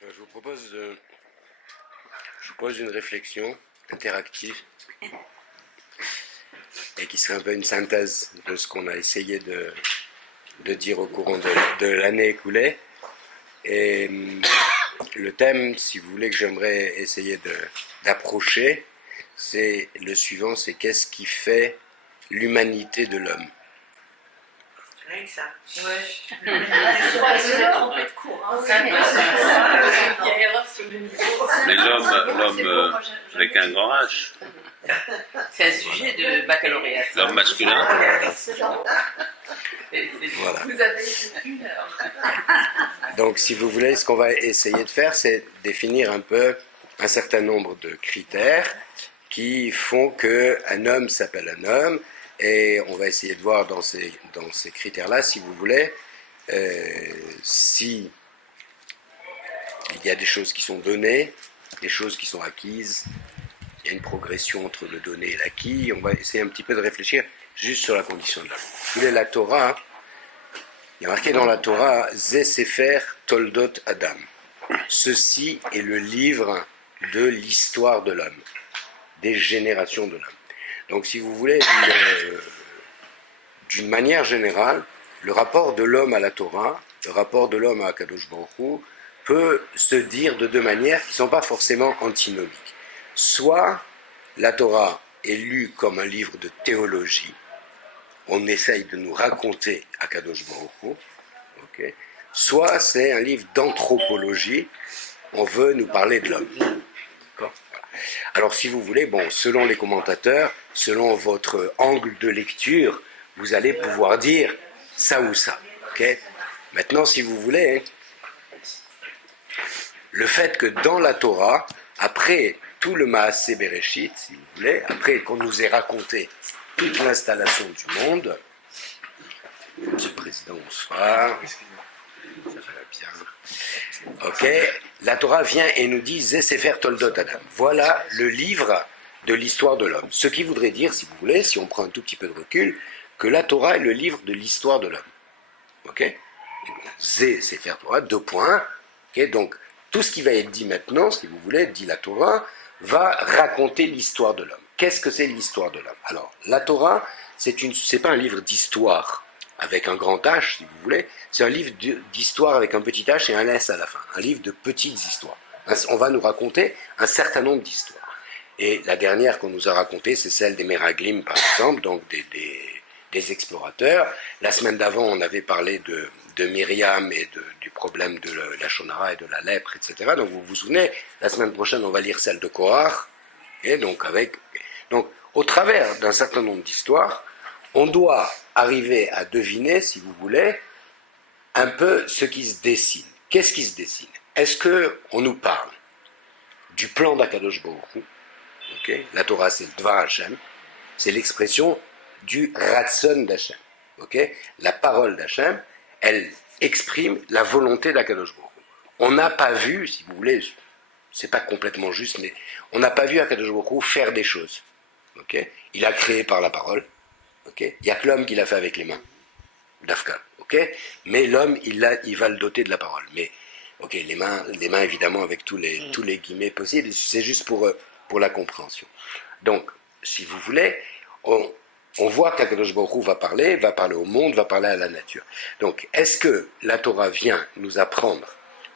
Je vous pose une réflexion interactive et qui serait un peu une synthèse de ce qu'on a essayé de dire au courant de l'année écoulée. Et le thème, si vous voulez, que j'aimerais essayer d'approcher, c'est le suivant, c'est qu'est-ce qui fait l'humanité de l'homme. Rien que ça. Ouais. Mais l'homme avec un grand H. C'est un sujet de baccalauréat. L'homme masculin. Voilà. Vous avez une heure. Donc, si vous voulez, ce qu'on va essayer de faire, c'est définir un peu un certain nombre de critères qui font qu'un homme s'appelle un homme, et on va essayer de voir dans ces critères-là, si vous voulez, si il y a des choses qui sont données, des choses qui sont acquises, il y a une progression entre le donné et l'acquis. On va essayer un petit peu de réfléchir juste sur la condition de l'homme. Vous voulez, la Torah, il y a marqué dans la Torah, Ze Sefer Toldot Adam. Ceci est le livre de l'histoire de l'homme, des générations de l'homme. Donc, si vous voulez, d'une manière générale, le rapport de l'homme à la Torah, le rapport de l'homme à Akadosh Baruch Hu, peut se dire de deux manières qui ne sont pas forcément antinomiques. Soit la Torah est lue comme un livre de théologie, on essaye de nous raconter Akadosh Baruch Hu, okay. Soit c'est un livre d'anthropologie, on veut nous parler de l'homme. D'accord ? Alors si vous voulez, bon, selon les commentateurs, selon votre angle de lecture, vous allez pouvoir dire ça ou ça. Okay ? Maintenant, si vous voulez, le fait que dans la Torah, après tout le Maaseh Bereshit, si vous voulez, après qu'on nous ait raconté toute l'installation du monde, Monsieur le Président, bonsoir, ça va bien. Ok, la Torah vient et nous dit Ze Sefer Toldot Adam. Voilà le livre de l'histoire de l'homme. Ce qui voudrait dire, si vous voulez, si on prend un tout petit peu de recul, que la Torah est le livre de l'histoire de l'homme. Ok, Ze Sefer Torah, deux points. Ok, donc tout ce qui va être dit maintenant, si vous voulez, dit la Torah, va raconter l'histoire de l'homme. Qu'est-ce que c'est l'histoire de l'homme? Alors, la Torah, c'est pas un livre d'histoire avec un grand H, si vous voulez, c'est un livre d'histoire avec un petit H et un S à la fin, un livre de petites histoires. On va nous raconter un certain nombre d'histoires. Et la dernière qu'on nous a racontée, c'est celle des Meraglim, par exemple, donc des explorateurs. La semaine d'avant, on avait parlé de Myriam et du problème de la Shonara et de la lèpre, etc. Donc vous vous souvenez, la semaine prochaine, on va lire celle de Korach. Et donc, au travers d'un certain nombre d'histoires, on doit arriver à deviner, si vous voulez, un peu ce qui se dessine. Qu'est-ce qui se dessine? Est-ce qu'on nous parle du plan d'Akadosh Baruch Hu? Okay. La Torah, c'est le Dvar Hashem, c'est l'expression du Ratson d'Hashem. Okay. La parole d'Hashem, elle exprime la volonté d'Akadosh Baruch Hu. On n'a pas vu, si vous voulez, c'est pas complètement juste, mais on n'a pas vu Akadosh Baruch Hu faire des choses. Okay. Il a créé par la parole. Okay. Il n'y a que l'homme qui l'a fait avec les mains. Dafka. Okay. Mais l'homme, il va le doter de la parole. Mais okay, les mains évidemment avec tous les guillemets possibles, c'est juste pour la compréhension. Donc, si vous voulez, on voit qu'Akadosh Baruch Hu va parler au monde, va parler à la nature. Donc, est-ce que la Torah vient nous apprendre,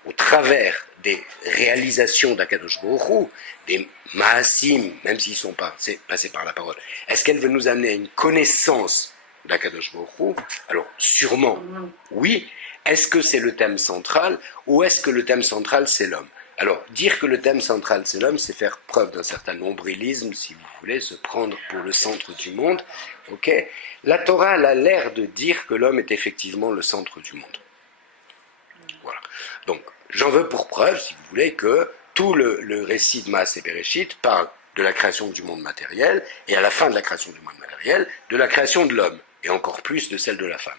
au travers des réalisations d'Akadosh Baruch Hu, des Maasim, même s'ils ne sont pas passés par la parole, est-ce qu'elle veut nous amener à une connaissance d'Akadosh Baruch Hu? Alors, sûrement, oui. Est-ce que c'est le thème central, ou est-ce que le thème central, c'est l'homme? Alors, dire que le thème central, c'est l'homme, c'est faire preuve d'un certain nombrilisme, si vous voulez, se prendre pour le centre du monde. Okay. La Torah, elle a l'air de dire que l'homme est effectivement le centre du monde. Voilà. Donc, j'en veux pour preuve, si vous voulez, que tout le récit de Maaseh Bereshit parle de la création du monde matériel, et à la fin de la création du monde matériel, de la création de l'homme, et encore plus de celle de la femme.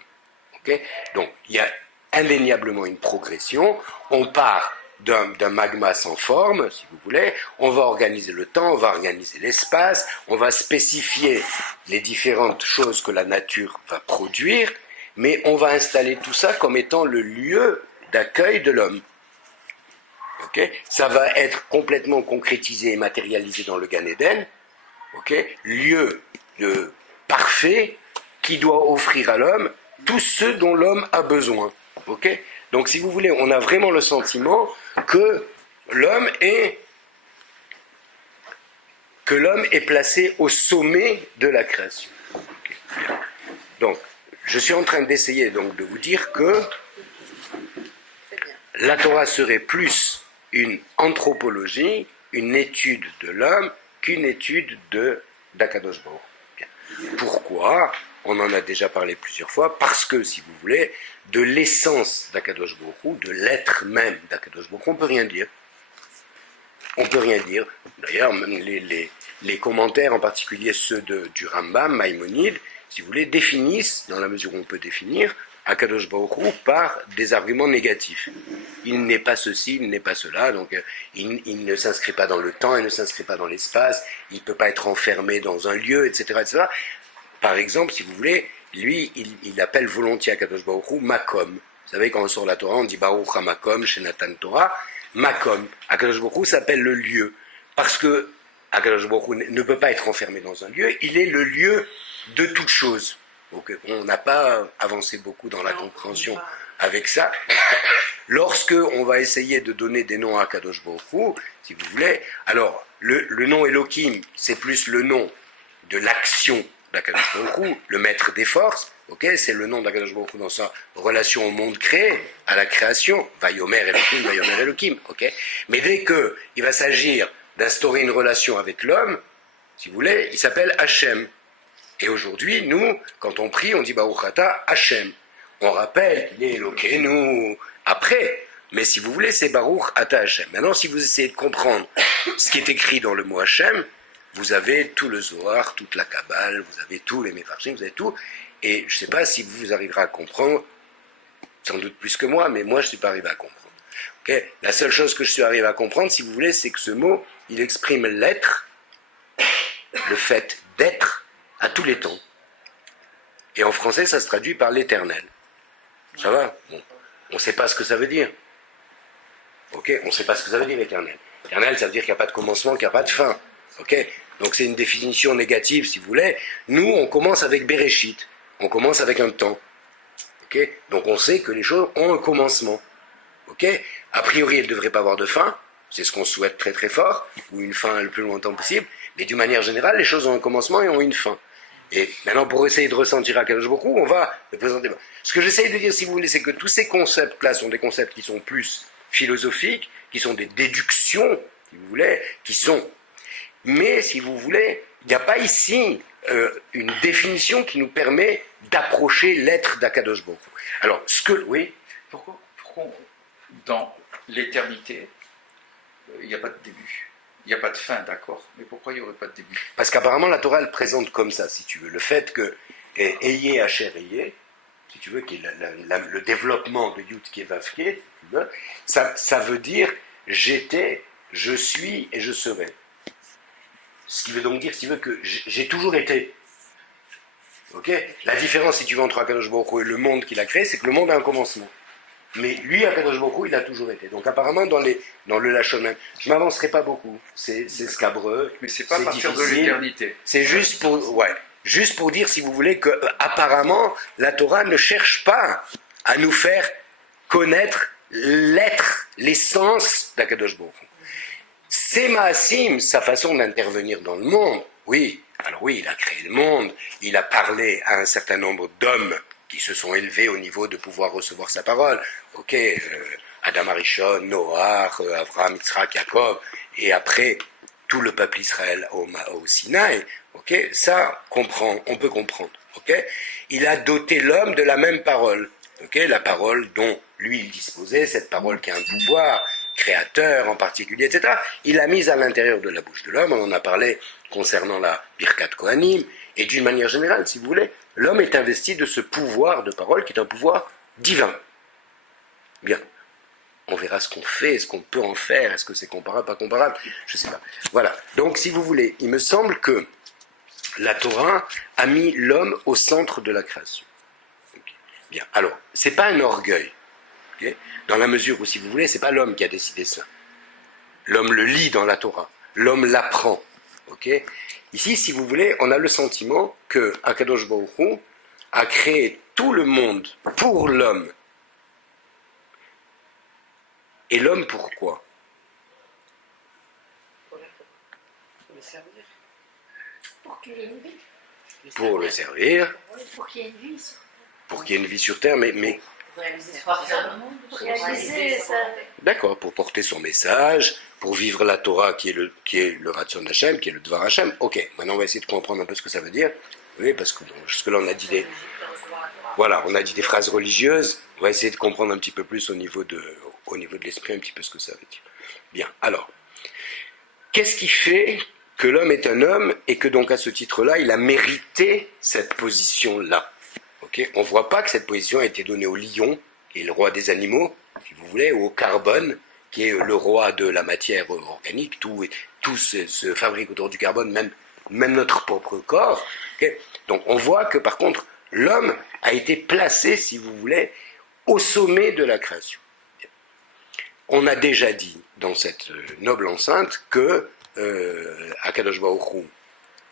Okay. Donc, il y a indéniablement une progression, on part d'un magma sans forme, si vous voulez, on va organiser le temps, on va organiser l'espace, on va spécifier les différentes choses que la nature va produire, mais on va installer tout ça comme étant le lieu d'accueil de l'homme. Ok, ça va être complètement concrétisé et matérialisé dans le Gan Eden, ok, lieu parfait qui doit offrir à l'homme tout ce dont l'homme a besoin. Ok, donc si vous voulez, on a vraiment le sentiment que l'homme est placé au sommet de la création. Okay, bien. Donc, je suis en train d'essayer donc de vous dire que la Torah serait plus une anthropologie, une étude de l'homme, qu'une étude d'Akadosh Baruch Hu. Pourquoi? On en a déjà parlé plusieurs fois, parce que, si vous voulez, de l'essence d'Akadosh Baruch Hu, de l'être même d'Akadosh Baruch Hu, on ne peut rien dire. On ne peut rien dire. D'ailleurs, même les commentaires, en particulier ceux du Rambam, Maïmonide, si vous voulez, définissent, dans la mesure où on peut définir, Akadosh Baruch Hu par des arguments négatifs. Il n'est pas ceci, il n'est pas cela, donc il ne s'inscrit pas dans le temps, il ne s'inscrit pas dans l'espace, il ne peut pas être enfermé dans un lieu, etc., etc. Par exemple, si vous voulez, lui, il appelle volontiers Akadosh Baruch Hu Makom. Vous savez, quand on sort la Torah, on dit Baruch HaMakom, chez Natan Torah, Makom. Akadosh Baruch Hu s'appelle le lieu, parce que Akadosh Baruch Hu ne peut pas être enfermé dans un lieu, il est le lieu de toute chose. Donc, on n'a pas avancé beaucoup dans la compréhension avec ça. Lorsque on va essayer de donner des noms à Akadosh Baruch Hu, si vous voulez, alors le nom Elohim, c'est plus le nom de l'action d'Akadosh Baruch Hu, le maître des forces, ok, c'est le nom d'Akadosh Baruch Hu dans sa relation au monde créé, à la création, Vayomer Elohim, ok. Mais dès qu'il va s'agir d'instaurer une relation avec l'homme, si vous voulez, il s'appelle Hachem. Et aujourd'hui, nous, quand on prie, on dit Baruch Ata Hachem. On rappelle qu'il est Elokeinu après, mais si vous voulez, c'est Baruch Ata Hachem. Maintenant, si vous essayez de comprendre ce qui est écrit dans le mot Hachem, vous avez tout le Zohar, toute la Kabbale, vous avez tous les Mefarshim, vous avez tout. Et je ne sais pas si vous arriverez à comprendre, sans doute plus que moi, mais moi, je ne suis pas arrivé à comprendre. Okay, la seule chose que je suis arrivé à comprendre, si vous voulez, c'est que ce mot, il exprime l'être, le fait d'être, à tous les temps. Et en français, ça se traduit par l'éternel. Ça va? Bon. On ne sait pas ce que ça veut dire. Ok? On ne sait pas ce que ça veut dire, éternel. Éternel, ça veut dire qu'il n'y a pas de commencement, qu'il n'y a pas de fin. Ok? Donc c'est une définition négative, si vous voulez. Nous, on commence avec Bereshit. On commence avec un temps. Ok? Donc on sait que les choses ont un commencement. Ok? A priori, elles ne devraient pas avoir de fin. C'est ce qu'on souhaite très très fort. Ou une fin le plus longtemps possible. Mais d'une manière générale, les choses ont un commencement et ont une fin. Et maintenant, pour essayer de ressentir Akadosh Baruch Hu, on va le présenter. Ce que j'essaye de dire, si vous voulez, c'est que tous ces concepts-là sont des concepts qui sont plus philosophiques, qui sont des déductions, si vous voulez, qui sont... Mais, si vous voulez, il n'y a pas ici une définition qui nous permet d'approcher l'être d'Akadosh Baruch Hu. Alors, oui. Pourquoi dans l'éternité, il n'y a pas de début? Il n'y a pas de fin, d'accord, mais pourquoi il n'y aurait pas de début? Parce qu'apparemment la Torah elle présente comme ça, si tu veux, le fait que Ayé Asher Ayé, si tu veux, qui est le développement de Yud Kei Vav Kei, ça veut dire j'étais, je suis et je serai. Ce qui veut donc dire, si tu veux, que j'ai toujours été. Ok? La différence, si tu veux, entre Akadosh Baruch Hu et le monde qu'il a créé, c'est que le monde a un commencement. Mais lui, Akadosh Baruch Hu, il a toujours été. Donc apparemment, dans le Lachon même, je ne m'avancerai pas beaucoup. C'est scabreux. Mais c'est pas à partir de l'éternité. C'est juste pour dire, si vous voulez, que apparemment, la Torah ne cherche pas à nous faire connaître l'être, l'essence d'Akadosh Baruch Hu. C'est Maasim, sa façon d'intervenir dans le monde. Oui, alors oui, il a créé le monde, il a parlé à un certain nombre d'hommes qui se sont élevés au niveau de pouvoir recevoir sa parole. Ok, Adam Arishon, Noach, Avraham, Yitzhak, Jacob, et après tout le peuple Israël au Sinaï. Ok, ça on peut comprendre. Ok, il a doté l'homme de la même parole. Ok, la parole dont lui il disposait, cette parole qui a un pouvoir créateur en particulier, etc. Il l'a mise à l'intérieur de la bouche de l'homme. On en a parlé concernant la Birkat Kohanim, et d'une manière générale, si vous voulez, l'homme est investi de ce pouvoir de parole qui est un pouvoir divin. Bien. On verra ce qu'on fait, ce qu'on peut en faire, est-ce que c'est comparable, pas comparable, je ne sais pas. Voilà. Donc, si vous voulez, il me semble que la Torah a mis l'homme au centre de la création. Okay. Bien. Alors, c'est pas un orgueil. Okay, dans la mesure où, si vous voulez, c'est pas l'homme qui a décidé ça. L'homme le lit dans la Torah. L'homme l'apprend. Ok? Ici, si vous voulez, on a le sentiment que Akadosh Baruch Hu a créé tout le monde pour l'homme. Et l'homme pourquoi? Pour le servir. Pour qu'il ait une vie. Pour le servir, Pour qu'il y ait une vie. pour qu'il y ait une vie sur terre, mais Réaliser le monde. Pour réaliser ça. d'accord, pour porter son message, pour vivre la Torah qui est le Ratson Hashem, qui est le Dvar Hashem. Ok, maintenant on va essayer de comprendre un peu ce que ça veut dire. Oui, parce que bon, jusque-là on a dit on a dit des phrases religieuses. On va essayer de comprendre un petit peu plus au niveau de l'esprit un petit peu ce que ça veut dire. Bien, alors, qu'est-ce qui fait que l'homme est un homme et que donc à ce titre-là, il a mérité cette position-là? Okay, on ne voit pas que cette position a été donnée au lion, qui est le roi des animaux, si vous voulez, ou au carbone, qui est le roi de la matière organique. Tout se fabrique autour du carbone, même notre propre corps. Okay, donc on voit que par contre, l'homme a été placé, si vous voulez, au sommet de la création. On a déjà dit dans cette noble enceinte que Akadosh Baruch Hu,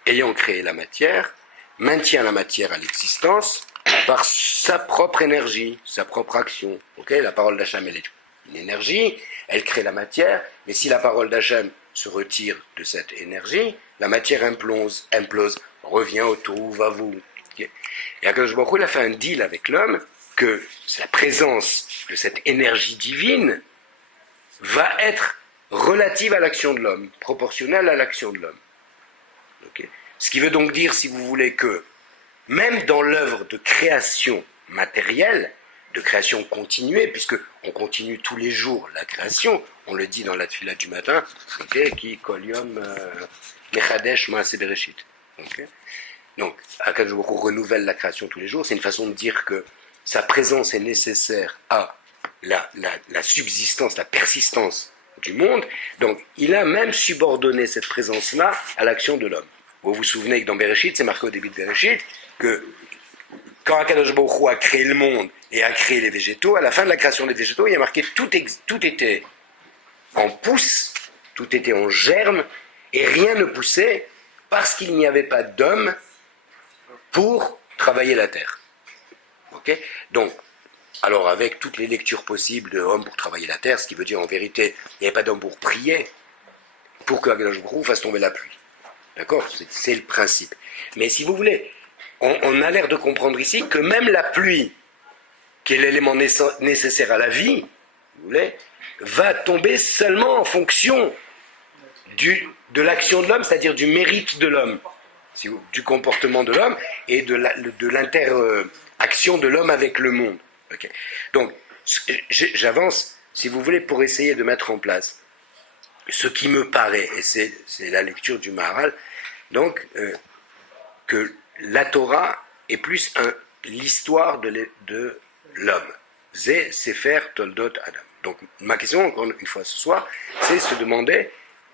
ayant créé la matière, maintient la matière à l'existence par sa propre énergie, sa propre action. Okay, la parole d'Hachem, elle est une énergie, elle crée la matière, mais si la parole d'Hachem se retire de cette énergie, la matière implose, revient au tohu vavu. Okay. Et Akadosh Baruch Hu, il a fait un deal avec l'homme que la présence de cette énergie divine va être relative à l'action de l'homme, proportionnelle à l'action de l'homme. Okay. Ce qui veut donc dire, si vous voulez, que même dans l'œuvre de création matérielle, de création continuée, puisque on continue tous les jours la création, on le dit dans la tefila du matin, okay, qui kol yom mechadesh ma'aseh bereshit. Okay. Donc, Akadosh Baruch Hu renouvelle la création tous les jours, c'est une façon de dire que sa présence est nécessaire à la subsistance, la persistance du monde. Donc, il a même subordonné cette présence-là à l'action de l'homme. Vous vous souvenez que dans Bereshit, c'est marqué au début de Bereshit, que quand Akadosh Baruch Hu a créé le monde et a créé les végétaux, à la fin de la création des végétaux, il y a marqué tout était en pousse, tout était en germe, et rien ne poussait parce qu'il n'y avait pas d'homme pour travailler la terre. Okay? Donc, alors avec toutes les lectures possibles de homme pour travailler la terre, ce qui veut dire en vérité, il n'y avait pas d'homme pour prier, pour que Akadosh Baruch Hu fasse tomber la pluie. D'accord? C'est le principe. Mais si vous voulez, on a l'air de comprendre ici que même la pluie, qui est l'élément nécessaire à la vie, vous voulez, va tomber seulement en fonction de l'action de l'homme, c'est-à-dire du mérite de l'homme, du comportement de l'homme et de l'interaction de l'homme avec le monde. Okay. Donc, j'avance, si vous voulez, pour essayer de mettre en place ce qui me paraît, et c'est la lecture du Maharal, donc, que la Torah est plus l'histoire de l'homme. Zé Sefer Toldot Adam. Donc, ma question, encore une fois ce soir, c'est se demander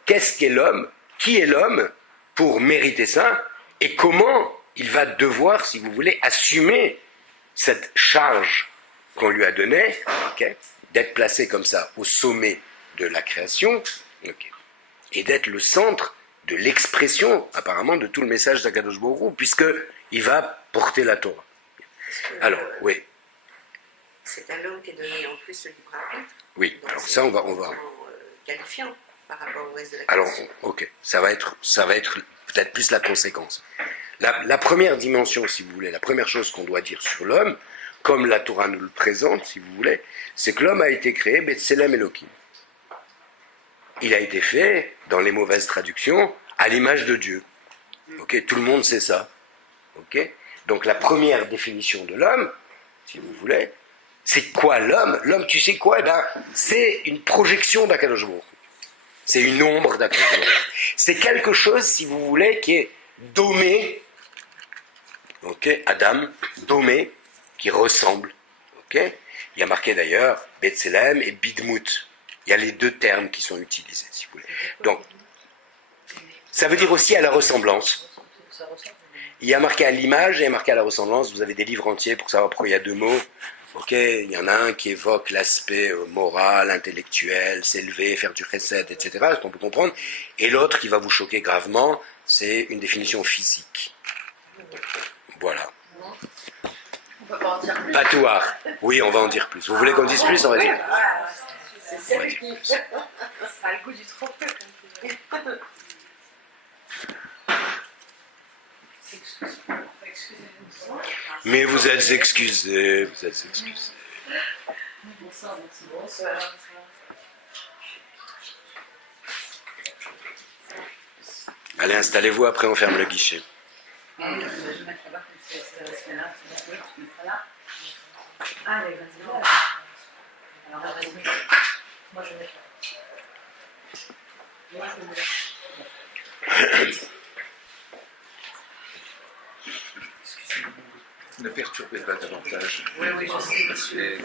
qu'est-ce qu'est l'homme, qui est l'homme pour mériter ça, et comment il va devoir, si vous voulez, assumer cette charge qu'on lui a donnée, okay, d'être placé comme ça au sommet de la création, okay, et d'être le centre de l'expression, apparemment, de tout le message d'Akadosh Baruch Hu, puisqu'il va porter la Torah. Alors, oui. C'est à l'homme qui est donné en plus le libre arbitre. Oui, donc alors ça, on va... qualifiant par rapport au reste de la alors, création. ok, ça va être peut-être plus la conséquence. La première dimension, si vous voulez, la première chose qu'on doit dire sur l'homme, comme la Torah nous le présente, si vous voulez, c'est que l'homme a été créé B'Tselem Elohim. Il a été fait, dans les mauvaises traductions, à l'image de Dieu. Okay, tout le monde sait ça. Okay, donc la première définition de l'homme, si vous voulez, c'est quoi l'homme? L'homme, tu sais quoi? C'est une projection d'Akadosh Baruch Hu. C'est une ombre d'Akadosh Baruch Hu. C'est quelque chose, si vous voulez, qui est domé, okay, Adam, domé, qui ressemble. Okay, il y a marqué d'ailleurs B'Tselem et Bidmut. Il y a les deux termes qui sont utilisés, si vous voulez. Donc, ça veut dire aussi à la ressemblance. Il y a marqué à l'image et marqué à la ressemblance. Vous avez des livres entiers pour savoir pourquoi il y a deux mots. Ok, il y en a un qui évoque l'aspect moral, intellectuel, s'élever, faire du chesed, etc., ce qu'on peut comprendre, et l'autre qui va vous choquer gravement, c'est une définition physique. Voilà. On peut pas en dire plus. Patouar. Oui, on va en dire plus. Vous voulez qu'on dise plus, on va dire. C'est celle qui. Ça a le goût du trop peu. Excusez-nous. Mais vous êtes excusés, vous êtes excusés. Bonsoir, bonsoir. Allez, installez-vous, après on ferme le guichet. Allez, vas-y. Alors, vas-y. Moi, je mets. Moi, je mets. Ne perturbez pas davantage. Oui, je sais, monsieur.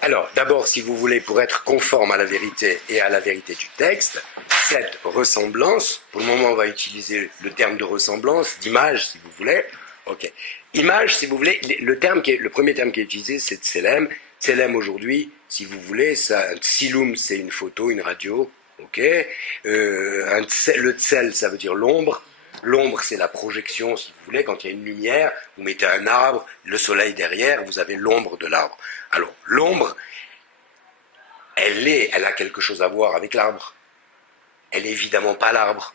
Alors, d'abord, si vous voulez, pour être conforme à la vérité et à la vérité du texte, cette ressemblance, pour le moment on va utiliser le terme de ressemblance, d'image si vous voulez, ok. Image, si vous voulez, le premier terme qui est utilisé, c'est tselem. Tselem aujourd'hui, si vous voulez, un tsilum, c'est une photo, une radio, ok. Le tsel, ça veut dire l'ombre. L'ombre, c'est la projection, si vous voulez, quand il y a une lumière, vous mettez un arbre, le soleil derrière, vous avez l'ombre de l'arbre. Alors, l'ombre, elle a quelque chose à voir avec l'arbre. Elle n'est évidemment pas l'arbre.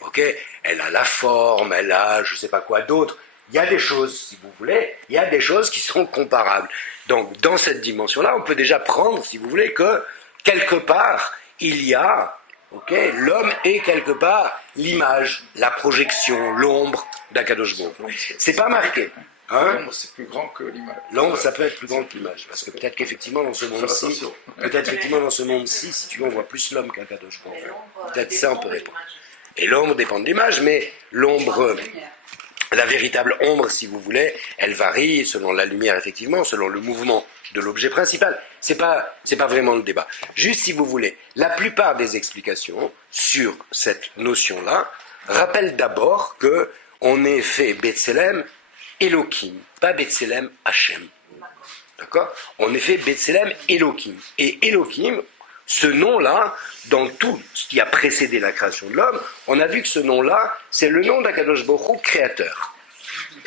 Ok ? Elle a la forme, elle a je ne sais pas quoi d'autre. Il y a des choses, si vous voulez, il y a des choses qui sont comparables. Donc, dans cette dimension-là, on peut déjà prendre, si vous voulez, que quelque part, il y a, ok, l'homme est quelque part l'image, la projection, l'ombre d'Akadosh Baruch. C'est pas marqué. Hein? L'ombre, c'est plus grand que l'image. L'ombre, ça peut être plus grand que l'image. Parce que peut-être qu'effectivement, dans ce monde-ci, si tu veux, on voit plus l'homme qu'Akadosh Baruch. Peut-être ça, on peut répondre. Et l'ombre dépend de l'image, mais l'ombre, la véritable ombre, si vous voulez, elle varie selon la lumière, effectivement, selon le mouvement de l'objet principal. C'est pas vraiment le débat. Juste, si vous voulez, la plupart des explications sur cette notion-là rappellent d'abord que on est fait Betselem Elohim, pas Betselem Hachem. D'accord ? On est fait Betselem Elohim. Et Elohim, ce nom-là, dans tout ce qui a précédé la création de l'homme, on a vu que ce nom-là, c'est le nom d'Akadosh Baruch Hu, créateur.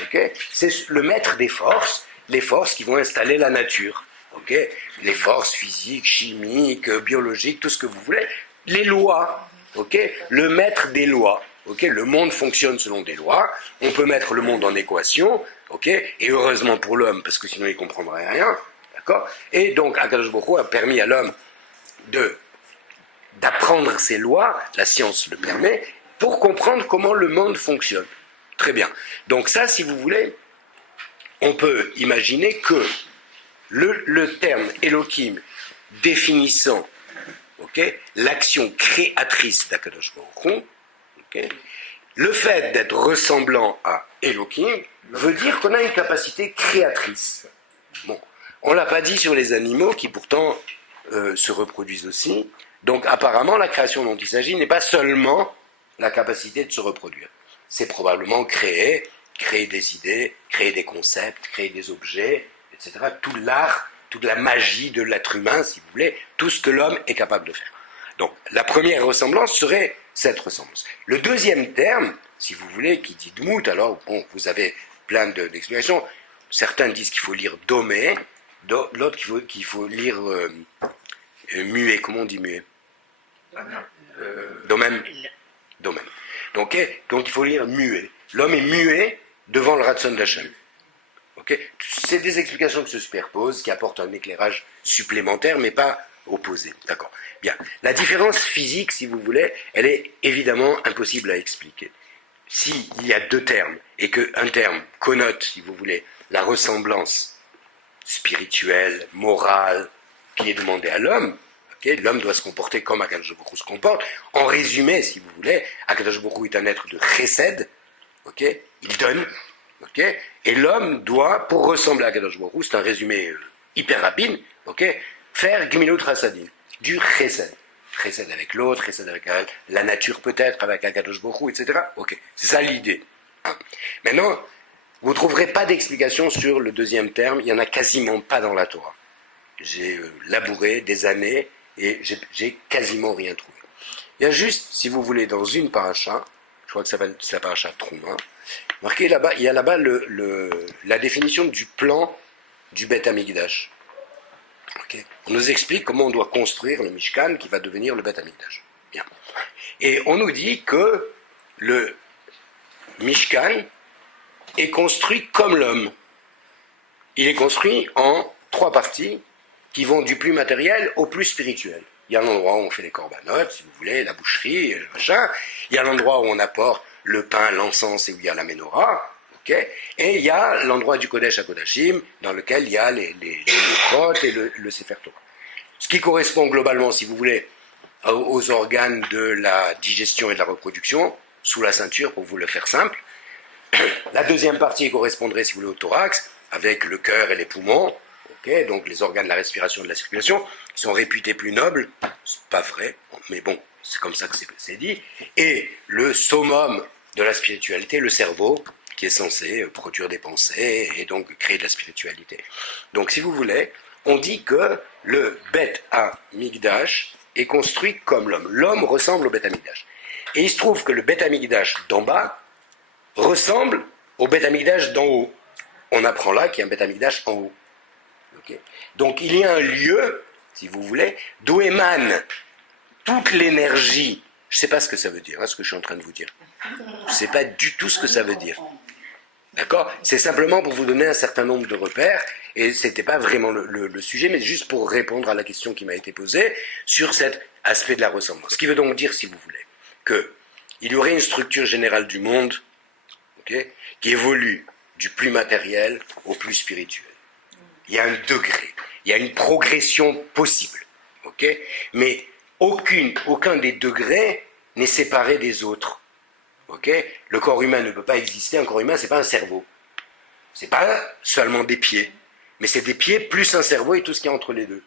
Okay ? C'est le maître des forces, les forces qui vont installer la nature. Okay ? Les forces physiques, chimiques, biologiques, tout ce que vous voulez. Les lois. Okay ? Le maître des lois. Okay ? Le monde fonctionne selon des lois. On peut mettre le monde en équation. Okay ? Et heureusement pour l'homme, parce que sinon il ne comprendrait rien. D'accord ? Et donc, Akadosh Baruch Hu a permis à l'homme d'apprendre ces lois, la science le permet, pour comprendre comment le monde fonctionne. Très bien. Donc ça, si vous voulez, on peut imaginer que le terme Elohim définissant l'action créatrice d'Akadosh Baruch Hu, le fait d'être ressemblant à Elohim veut dire qu'on a une capacité créatrice. Bon, on ne l'a pas dit sur les animaux qui pourtant se reproduisent aussi. Donc apparemment, la création dont il s'agit n'est pas seulement la capacité de se reproduire. C'est probablement créer des idées, créer des concepts, créer des objets, etc. Tout l'art, toute la magie de l'être humain, si vous voulez, tout ce que l'homme est capable de faire. Donc la première ressemblance serait cette ressemblance. Le deuxième terme, si vous voulez, qui dit Dmout, alors bon, vous avez plein d'explications. Certains disent qu'il faut lire domé, l'autre qu'il faut lire muet. Comment on dit muet? Domem. Domem. Donc il faut lire muet. L'homme est muet devant le Ratson d'Hachem. C'est des explications qui se superposent, qui apportent un éclairage supplémentaire, mais pas opposé. D'accord. Bien. La différence physique, si vous voulez, elle est évidemment impossible à expliquer. S'il y a deux termes, et qu'un terme connote, si vous voulez, la ressemblance spirituelle, morale, qui est demandée à l'homme, l'homme doit se comporter comme Akadosh Baruch Hu se comporte. En résumé, si vous voulez, Akadosh Baruch Hu est un être de chesed, il donne, et l'homme doit, pour ressembler à Akadosh Baruch Hu, c'est un résumé hyper rapide, faire Gmilut Chasadim, du chesed. Chesed avec l'autre, chesed avec la nature peut-être, avec Akadosh Baruch Hu, etc. C'est ça l'idée. Maintenant, vous ne trouverez pas d'explication sur le deuxième terme, il n'y en a quasiment pas dans la Torah. J'ai labouré des années et j'ai quasiment rien trouvé. Il y a juste, si vous voulez, dans une paracha, je crois que ça s'appelle la paracha Trouma, marqué là-bas, il y a là-bas la définition du plan du Beth Amikdash. Okay. On nous explique comment on doit construire le Mishkan qui va devenir le Beth Amikdash. Bien. Et on nous dit que le Mishkan est construit comme l'homme. Il est construit en 3 parties qui vont du plus matériel au plus spirituel. Il y a l'endroit où on fait les corbanotes, si vous voulez, la boucherie, le machin. Il y a l'endroit où on apporte le pain, l'encens et où il y a la menorah. Okay. Et il y a l'endroit du Kodesh à Kodashim dans lequel il y a les protes et le Sefer Torah. Ce qui correspond globalement, si vous voulez, aux organes de la digestion et de la reproduction, sous la ceinture, pour vous le faire simple. La deuxième partie correspondrait, si vous voulez, au thorax, avec le cœur et les poumons, okay, donc les organes de la respiration et de la circulation, qui sont réputés plus nobles, c'est pas vrai, mais bon, c'est comme ça que c'est dit, et le summum de la spiritualité, le cerveau, qui est censé produire des pensées et donc créer de la spiritualité. Donc, si vous voulez, on dit que le Beth Amikdash est construit comme l'homme. L'homme ressemble au Beth Amikdash. Et il se trouve que le Beth Amikdash d'en bas ressemble au Beth Amikdash d'en haut. On apprend là qu'il y a un Beth Amikdash en haut. Okay. Donc il y a un lieu, si vous voulez, d'où émane toute l'énergie. Je ne sais pas ce que ça veut dire, ce que je suis en train de vous dire. Je ne sais pas du tout ce que ça veut dire. D'accord ? C'est simplement pour vous donner un certain nombre de repères, et ce n'était pas vraiment le sujet, mais juste pour répondre à la question qui m'a été posée sur cet aspect de la ressemblance. Ce qui veut donc dire, si vous voulez, qu'il y aurait une structure générale du monde, okay, qui évolue du plus matériel au plus spirituel. Il y a un degré, il y a une progression possible, okay, mais aucun des degrés n'est séparé des autres. Okay, le corps humain ne peut pas exister, un corps humain, c'est pas un cerveau. C'est pas seulement des pieds, mais c'est des pieds plus un cerveau et tout ce qu'il y a entre les deux.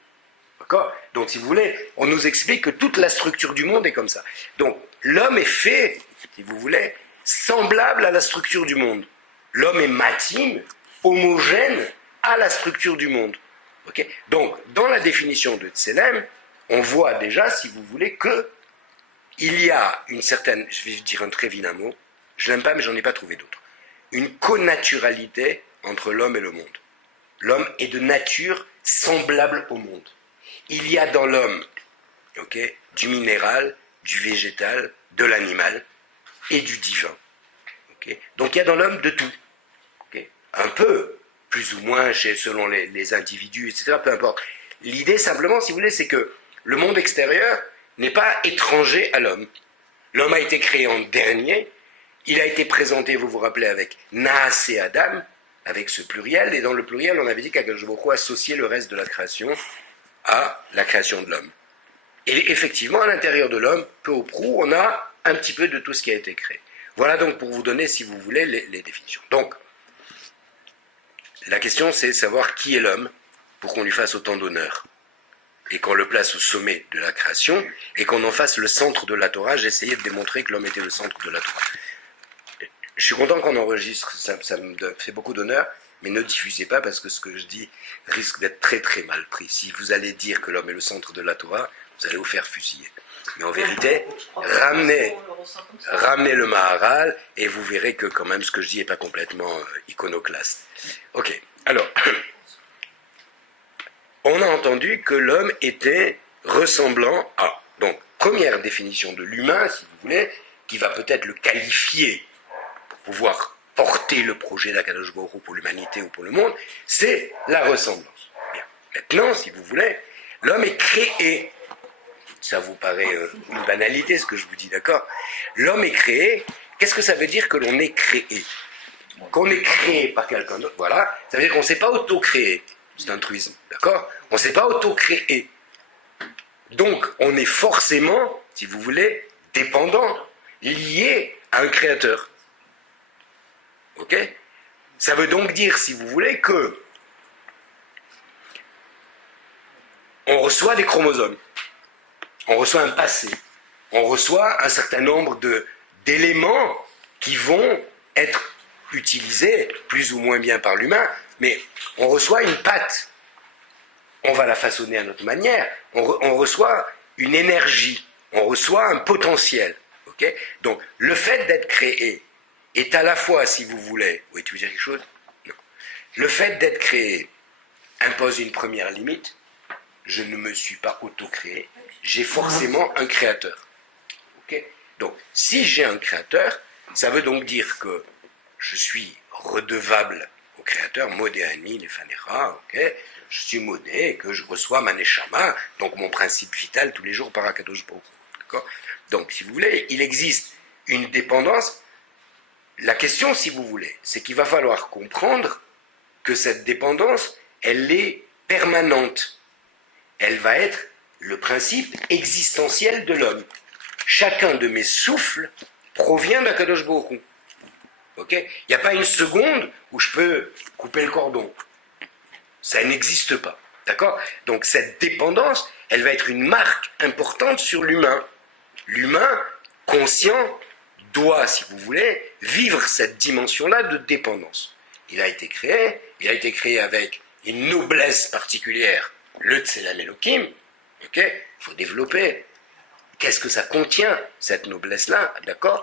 D'accord ? Donc, si vous voulez, on nous explique que toute la structure du monde est comme ça. Donc, l'homme est fait, si vous voulez, semblable à la structure du monde. L'homme est matime, homogène à la structure du monde. Okay ? Donc, dans la définition de Tselem, on voit déjà, si vous voulez, que il y a une certaine, je vais dire un très vilain mot, je l'aime pas mais j'en ai pas trouvé d'autre, une connaturalité entre l'homme et le monde. L'homme est de nature semblable au monde. Il y a dans l'homme, okay, du minéral, du végétal, de l'animal et du divin. Okay. Donc il y a dans l'homme de tout. Okay. Un peu, plus ou moins selon les individus, etc., peu importe. L'idée simplement, si vous voulez, c'est que le monde extérieur n'est pas étranger à l'homme. L'homme a été créé en dernier, il a été présenté, vous vous rappelez, avec Naas et Adam, avec ce pluriel, et dans le pluriel, on avait dit qu'Akadosh Baruch Hu associait le reste de la création à la création de l'homme. Et effectivement, à l'intérieur de l'homme, peu ou prou, on a un petit peu de tout ce qui a été créé. Voilà donc pour vous donner, si vous voulez, les définitions. Donc, la question, c'est savoir qui est l'homme pour qu'on lui fasse autant d'honneur. Et qu'on le place au sommet de la création, et qu'on en fasse le centre de la Torah. J'ai essayé de démontrer que l'homme était le centre de la Torah. Je suis content qu'on enregistre, ça me fait beaucoup d'honneur, mais ne diffusez pas parce que ce que je dis risque d'être très très mal pris. Si vous allez dire que l'homme est le centre de la Torah, vous allez vous faire fusiller. Mais en vérité, ramenez le Maharal, et vous verrez que quand même ce que je dis n'est pas complètement iconoclaste. Ok, alors... On a entendu que l'homme était ressemblant à... Donc, première définition de l'humain, si vous voulez, qui va peut-être le qualifier pour pouvoir porter le projet d'Akadosh Baruch Hu pour l'humanité ou pour le monde, c'est la ressemblance. Bien. Maintenant, si vous voulez, l'homme est créé. Ça vous paraît une banalité, ce que je vous dis, d'accord ? L'homme est créé. Qu'est-ce que ça veut dire que l'on est créé ? Qu'on est créé par quelqu'un d'autre, voilà, ça veut dire qu'on ne s'est pas auto-créé. C'est un truisme, d'accord ? On ne s'est pas auto-créé. Donc, on est forcément, si vous voulez, dépendant, lié à un créateur. Ok ? Ça veut donc dire, si vous voulez, que on reçoit des chromosomes, on reçoit un passé, on reçoit un certain nombre d'éléments qui vont être utilisée plus ou moins bien par l'humain, mais on reçoit une pâte. On va la façonner à notre manière. On reçoit une énergie. On reçoit un potentiel. Okay? Donc, le fait d'être créé est à la fois, si vous voulez... Oui, tu veux dire quelque chose? Non. Le fait d'être créé impose une première limite. Je ne me suis pas auto-créé. J'ai forcément un créateur. Okay? Donc, si j'ai un créateur, ça veut donc dire que je suis redevable au créateur, modé anmi, les fanera, ok? Je suis modé et que je reçois ma neshama, donc mon principe vital tous les jours par Akadosh Baruch Hu. D'accord? Donc, si vous voulez, il existe une dépendance. La question, si vous voulez, c'est qu'il va falloir comprendre que cette dépendance, elle est permanente. Elle va être le principe existentiel de l'homme. Chacun de mes souffles provient d'Akadosh Baruch Hu. Okay? Il n'y a pas une seconde où je peux couper le cordon. Ça n'existe pas. D'accord? Donc cette dépendance, elle va être une marque importante sur l'humain. L'humain, conscient, doit, si vous voulez, vivre cette dimension-là de dépendance. Il a été créé avec une noblesse particulière, le Tselam Elohim. Okay? Il faut développer. Qu'est-ce que ça contient, cette noblesse-là? D'accord?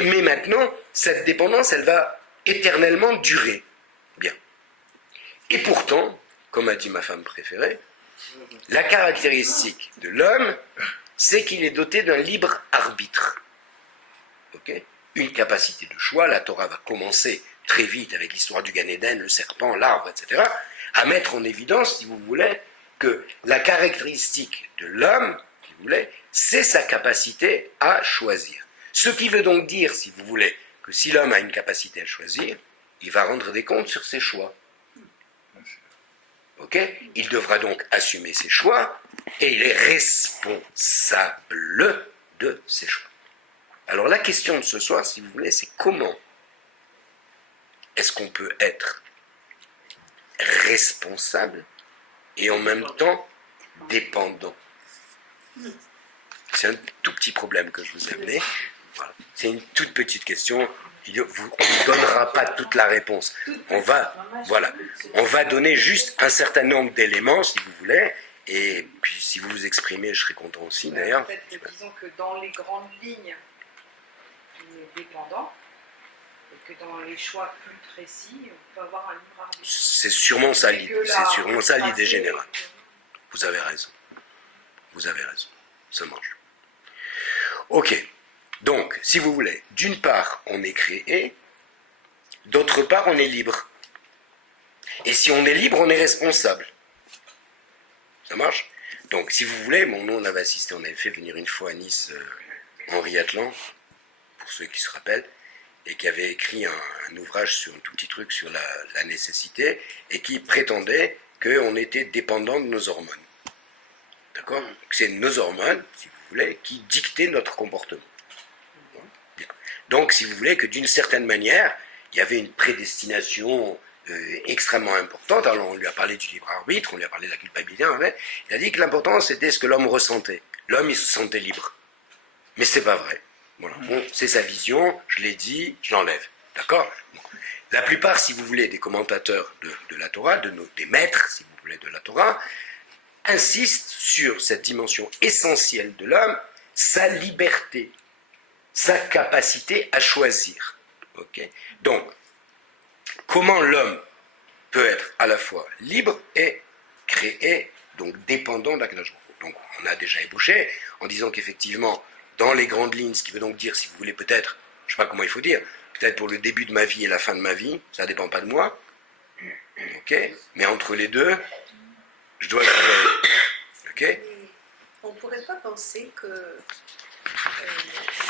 Mais maintenant, cette dépendance, elle va éternellement durer. Bien. Et pourtant, comme a dit ma femme préférée, la caractéristique de l'homme, c'est qu'il est doté d'un libre arbitre. Okay? Une capacité de choix. La Torah va commencer très vite avec l'histoire du Gan Eden, le serpent, l'arbre, etc., à mettre en évidence, si vous voulez, que la caractéristique de l'homme, si vous voulez, c'est sa capacité à choisir. Ce qui veut donc dire, si vous voulez, que si l'homme a une capacité à choisir, il va rendre des comptes sur ses choix. Ok? Il devra donc assumer ses choix et il est responsable de ses choix. Alors la question de ce soir, si vous voulez, c'est comment est-ce qu'on peut être responsable et en même temps dépendant? C'est un tout petit problème que je vous ai amené. Voilà. C'est une toute petite question. On ne vous donnera pas toute la réponse. On va donner juste un certain nombre d'éléments, si vous voulez. Et puis, si vous vous exprimez, je serai content aussi, d'ailleurs. En fait, disons que dans les grandes lignes, il est dépendant. Et que dans les choix plus précis, on peut avoir un libre arbitre. C'est sûrement ça l'idée. C'est sûrement ça l'idée générale. Vous avez raison. Vous avez raison. Ça marche. Ok. Donc, si vous voulez, d'une part, on est créé, d'autre part, on est libre. Et si on est libre, on est responsable. Ça marche? Donc, si vous voulez, nous, on avait assisté, on avait fait venir une fois à Nice Henri Atlan, pour ceux qui se rappellent, et qui avait écrit un ouvrage sur un tout petit truc sur la nécessité, et qui prétendait qu'on était dépendant de nos hormones. D'accord? C'est nos hormones, si vous voulez, qui dictaient notre comportement. Bien. Donc, si vous voulez, que d'une certaine manière, il y avait une prédestination extrêmement importante. Alors, on lui a parlé du libre arbitre, on lui a parlé de la culpabilité, il a dit que l'important, c'était ce que l'homme ressentait. L'homme, il se sentait libre. Mais c'est pas vrai. Voilà. Bon, c'est sa vision, je l'ai dit, je l'enlève. D'accord? Bon. La plupart, si vous voulez, des commentateurs de la Torah, des maîtres, si vous voulez, de la Torah, insistent sur cette dimension essentielle de l'homme, sa liberté, sa capacité à choisir. Okay? Donc, comment l'homme peut être à la fois libre et créé, donc dépendant d'Akadosh Baruch Hu. Donc, on a déjà ébauché en disant qu'effectivement, dans les grandes lignes, ce qui veut donc dire, si vous voulez, peut-être, je ne sais pas comment il faut dire, peut-être pour le début de ma vie et la fin de ma vie, ça ne dépend pas de moi. Ok? Mais entre les deux, je dois gérer. Ok? Et on ne pourrait pas penser que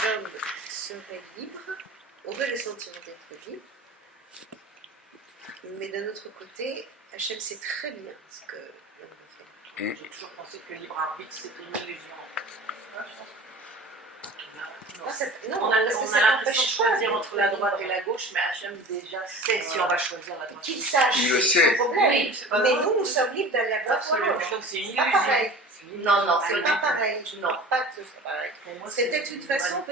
l'homme serait libre, aurait le sentiment d'être libre, mais d'un autre côté, Hachem sait très bien ce que l'homme veut faire. J'ai toujours pensé que le libre arbitre, c'était une illusion. Non, On a parce que ça l'impression de n'empêche pas choisir entre la droite et la gauche, mais Hachem déjà sait si on va choisir la droite. qu'il sache, Il le c'est sait. son problème. Oui, c'est pas Mais vrai. nous sommes libres d'aller à droite ou à Absolument. gauche. Donc c'est une C'est pas illusion. pareil. Non, non, C'est pas pareil. Je ne Non. crois pas que ce soit pareil. Pour moi, C'est peut-être une façon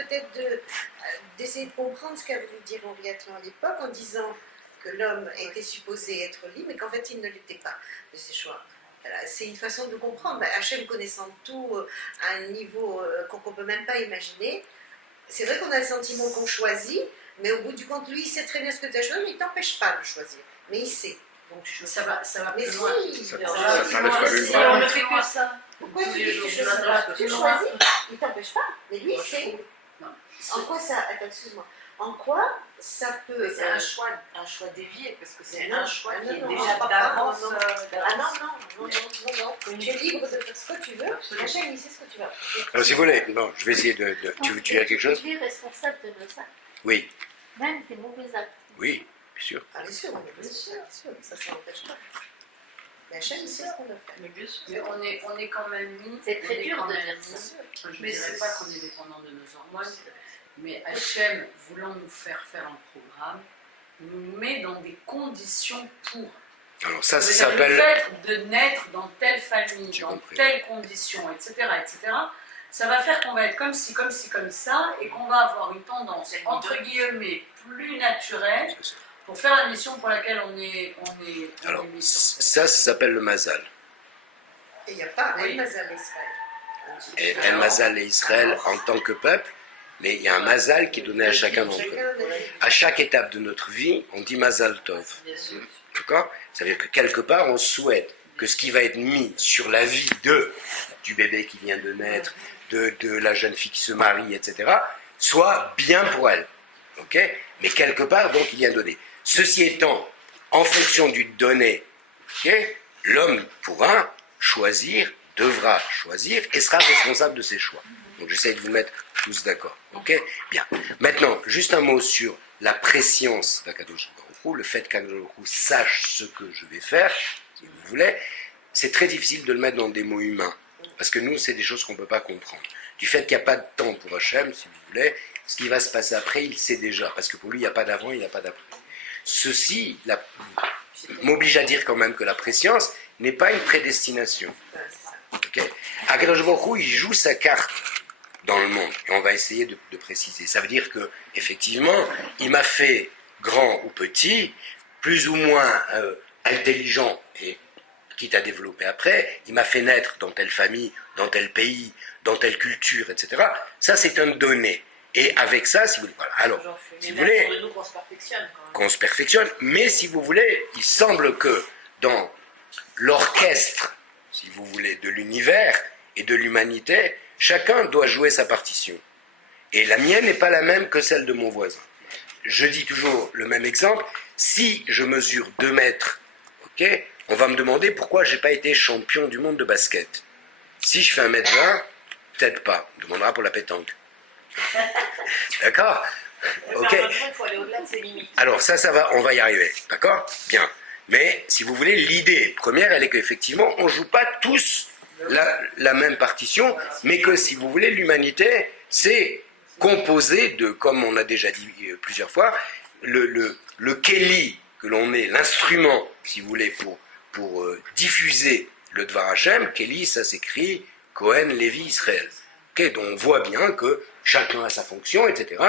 d'essayer de comprendre ce qu'a voulu dire Henri Atlan à l'époque en disant que l'homme était supposé être libre, mais qu'en fait il ne l'était pas de ses choix. Voilà, c'est une façon de comprendre. Hachem connaissant tout à un niveau qu'on ne peut même pas imaginer. C'est vrai qu'on a le sentiment qu'on choisit, mais au bout du compte, lui, il sait très bien ce que tu as choisi, mais il ne t'empêche pas de le choisir. Mais il sait. Donc, Ça va mais plus loin. si, Ça mais enlève pas le Si droit. on ne fait que ça. pourquoi Tous tu les dis jours, que je je m'attrape, tu je choisis, il ne t'empêche pas, mais lui, il sait. Non. En quoi ça, attends, excuse-moi, en quoi ça peut... C'est un choix dévié, parce que c'est Non, un choix ah qui non, est non, déjà non, d'avance. non, Ah non, tu es libre de faire ce que tu veux, Hachem, il sait ce que tu vas faire. Alors, si vous voulez, bon, je vais essayer de. Tu veux dire quelque chose? Tu es responsable de nos actes, Oui, même des mauvais actes. oui, bien sûr. Ah, bien sûr, bien sûr, ça n'empêche pas. Mais Hachem, il sait ce qu'on doit faire. Mais bien sûr. Mais on est quand même mis. C'est très on est dur quand de même dire mis- ça. Je ne Mais dirais c'est pas qu'on est dépendant de nos hormones, mais Hachem, voulant nous faire faire un programme, nous met dans des conditions pour. Alors, ça Le s'appelle. fait de naître dans telle famille, J'ai dans compris. telles conditions, etc., ça va faire qu'on va être comme ci, comme ci, comme ça, et qu'on va avoir une tendance, entre guillemets, plus naturelle pour faire la mission pour laquelle on est Alors, mis sur cette ça s'appelle le Mazal. Et il n'y a pas Oui. El Mazal Israël. Et El Mazal et Israël en tant que peuple, mais il y a un Mazal qui est donné à chacun d'entre eux. Chacun de À chaque étape de notre vie, on dit Mazal Tov. Bien sûr. D'accord? Ça veut dire que quelque part, on souhaite que ce qui va être mis sur la vie du bébé qui vient de naître, de la jeune fille qui se marie, etc., soit bien pour elle. Ok? Mais quelque part, donc, il y a donné. Ceci étant, en fonction du donné, ok, l'homme pourra choisir, devra choisir et sera responsable de ses choix. Donc j'essaie de vous mettre tous d'accord. Ok? Bien. Maintenant, juste un mot sur la préscience d'Akadosh Baruch Hu, le fait qu'Akadosh Baruch Hu sache ce que je vais faire, si vous voulez. C'est très difficile de le mettre dans des mots humains, parce que nous, c'est des choses qu'on ne peut pas comprendre. Du fait qu'il n'y a pas de temps pour Hachem, si vous voulez, ce qui va se passer après, il sait déjà, parce que pour lui, il n'y a pas d'avant, il n'y a pas d'après. Ceci m'oblige à dire quand même que la préscience n'est pas une prédestination. Ok. Akadosh Baruch Hu, il joue sa carte dans le monde, et on va essayer de préciser. Ça veut dire que, effectivement, il m'a fait grand ou petit, plus ou moins intelligent, et quitte à développer après, il m'a fait naître dans telle famille, dans tel pays, dans telle culture, etc. Ça, c'est un donné. Et avec ça, si vous voilà. Alors, si vous voulez, nous qu'on se perfectionne quand même. qu'on se perfectionne, mais si vous voulez, il semble que dans l'orchestre, si vous voulez, de l'univers et de l'humanité, chacun doit jouer sa partition. Et la mienne n'est pas la même que celle de mon voisin. Je dis toujours le même exemple, si je mesure 2 mètres, ok, on va me demander pourquoi je n'ai pas été champion du monde de basket. Si je fais 1m20, peut-être pas, on me demandera pour la pétanque. D'accord? Ok. Il faut aller au-delà de ses limites. Alors ça va, on va y arriver, d'accord? Bien. Mais si vous voulez, l'idée première, elle est qu'effectivement, on ne joue pas tous la même partition, mais que si vous voulez, l'humanité, c'est composé de, comme on a déjà dit plusieurs fois, le Keli que l'on est, l'instrument, si vous voulez, pour diffuser le Dvar Hashem. Keli, ça s'écrit Cohen, Lévi, Israël. Okay, donc on voit bien que chacun a sa fonction, etc.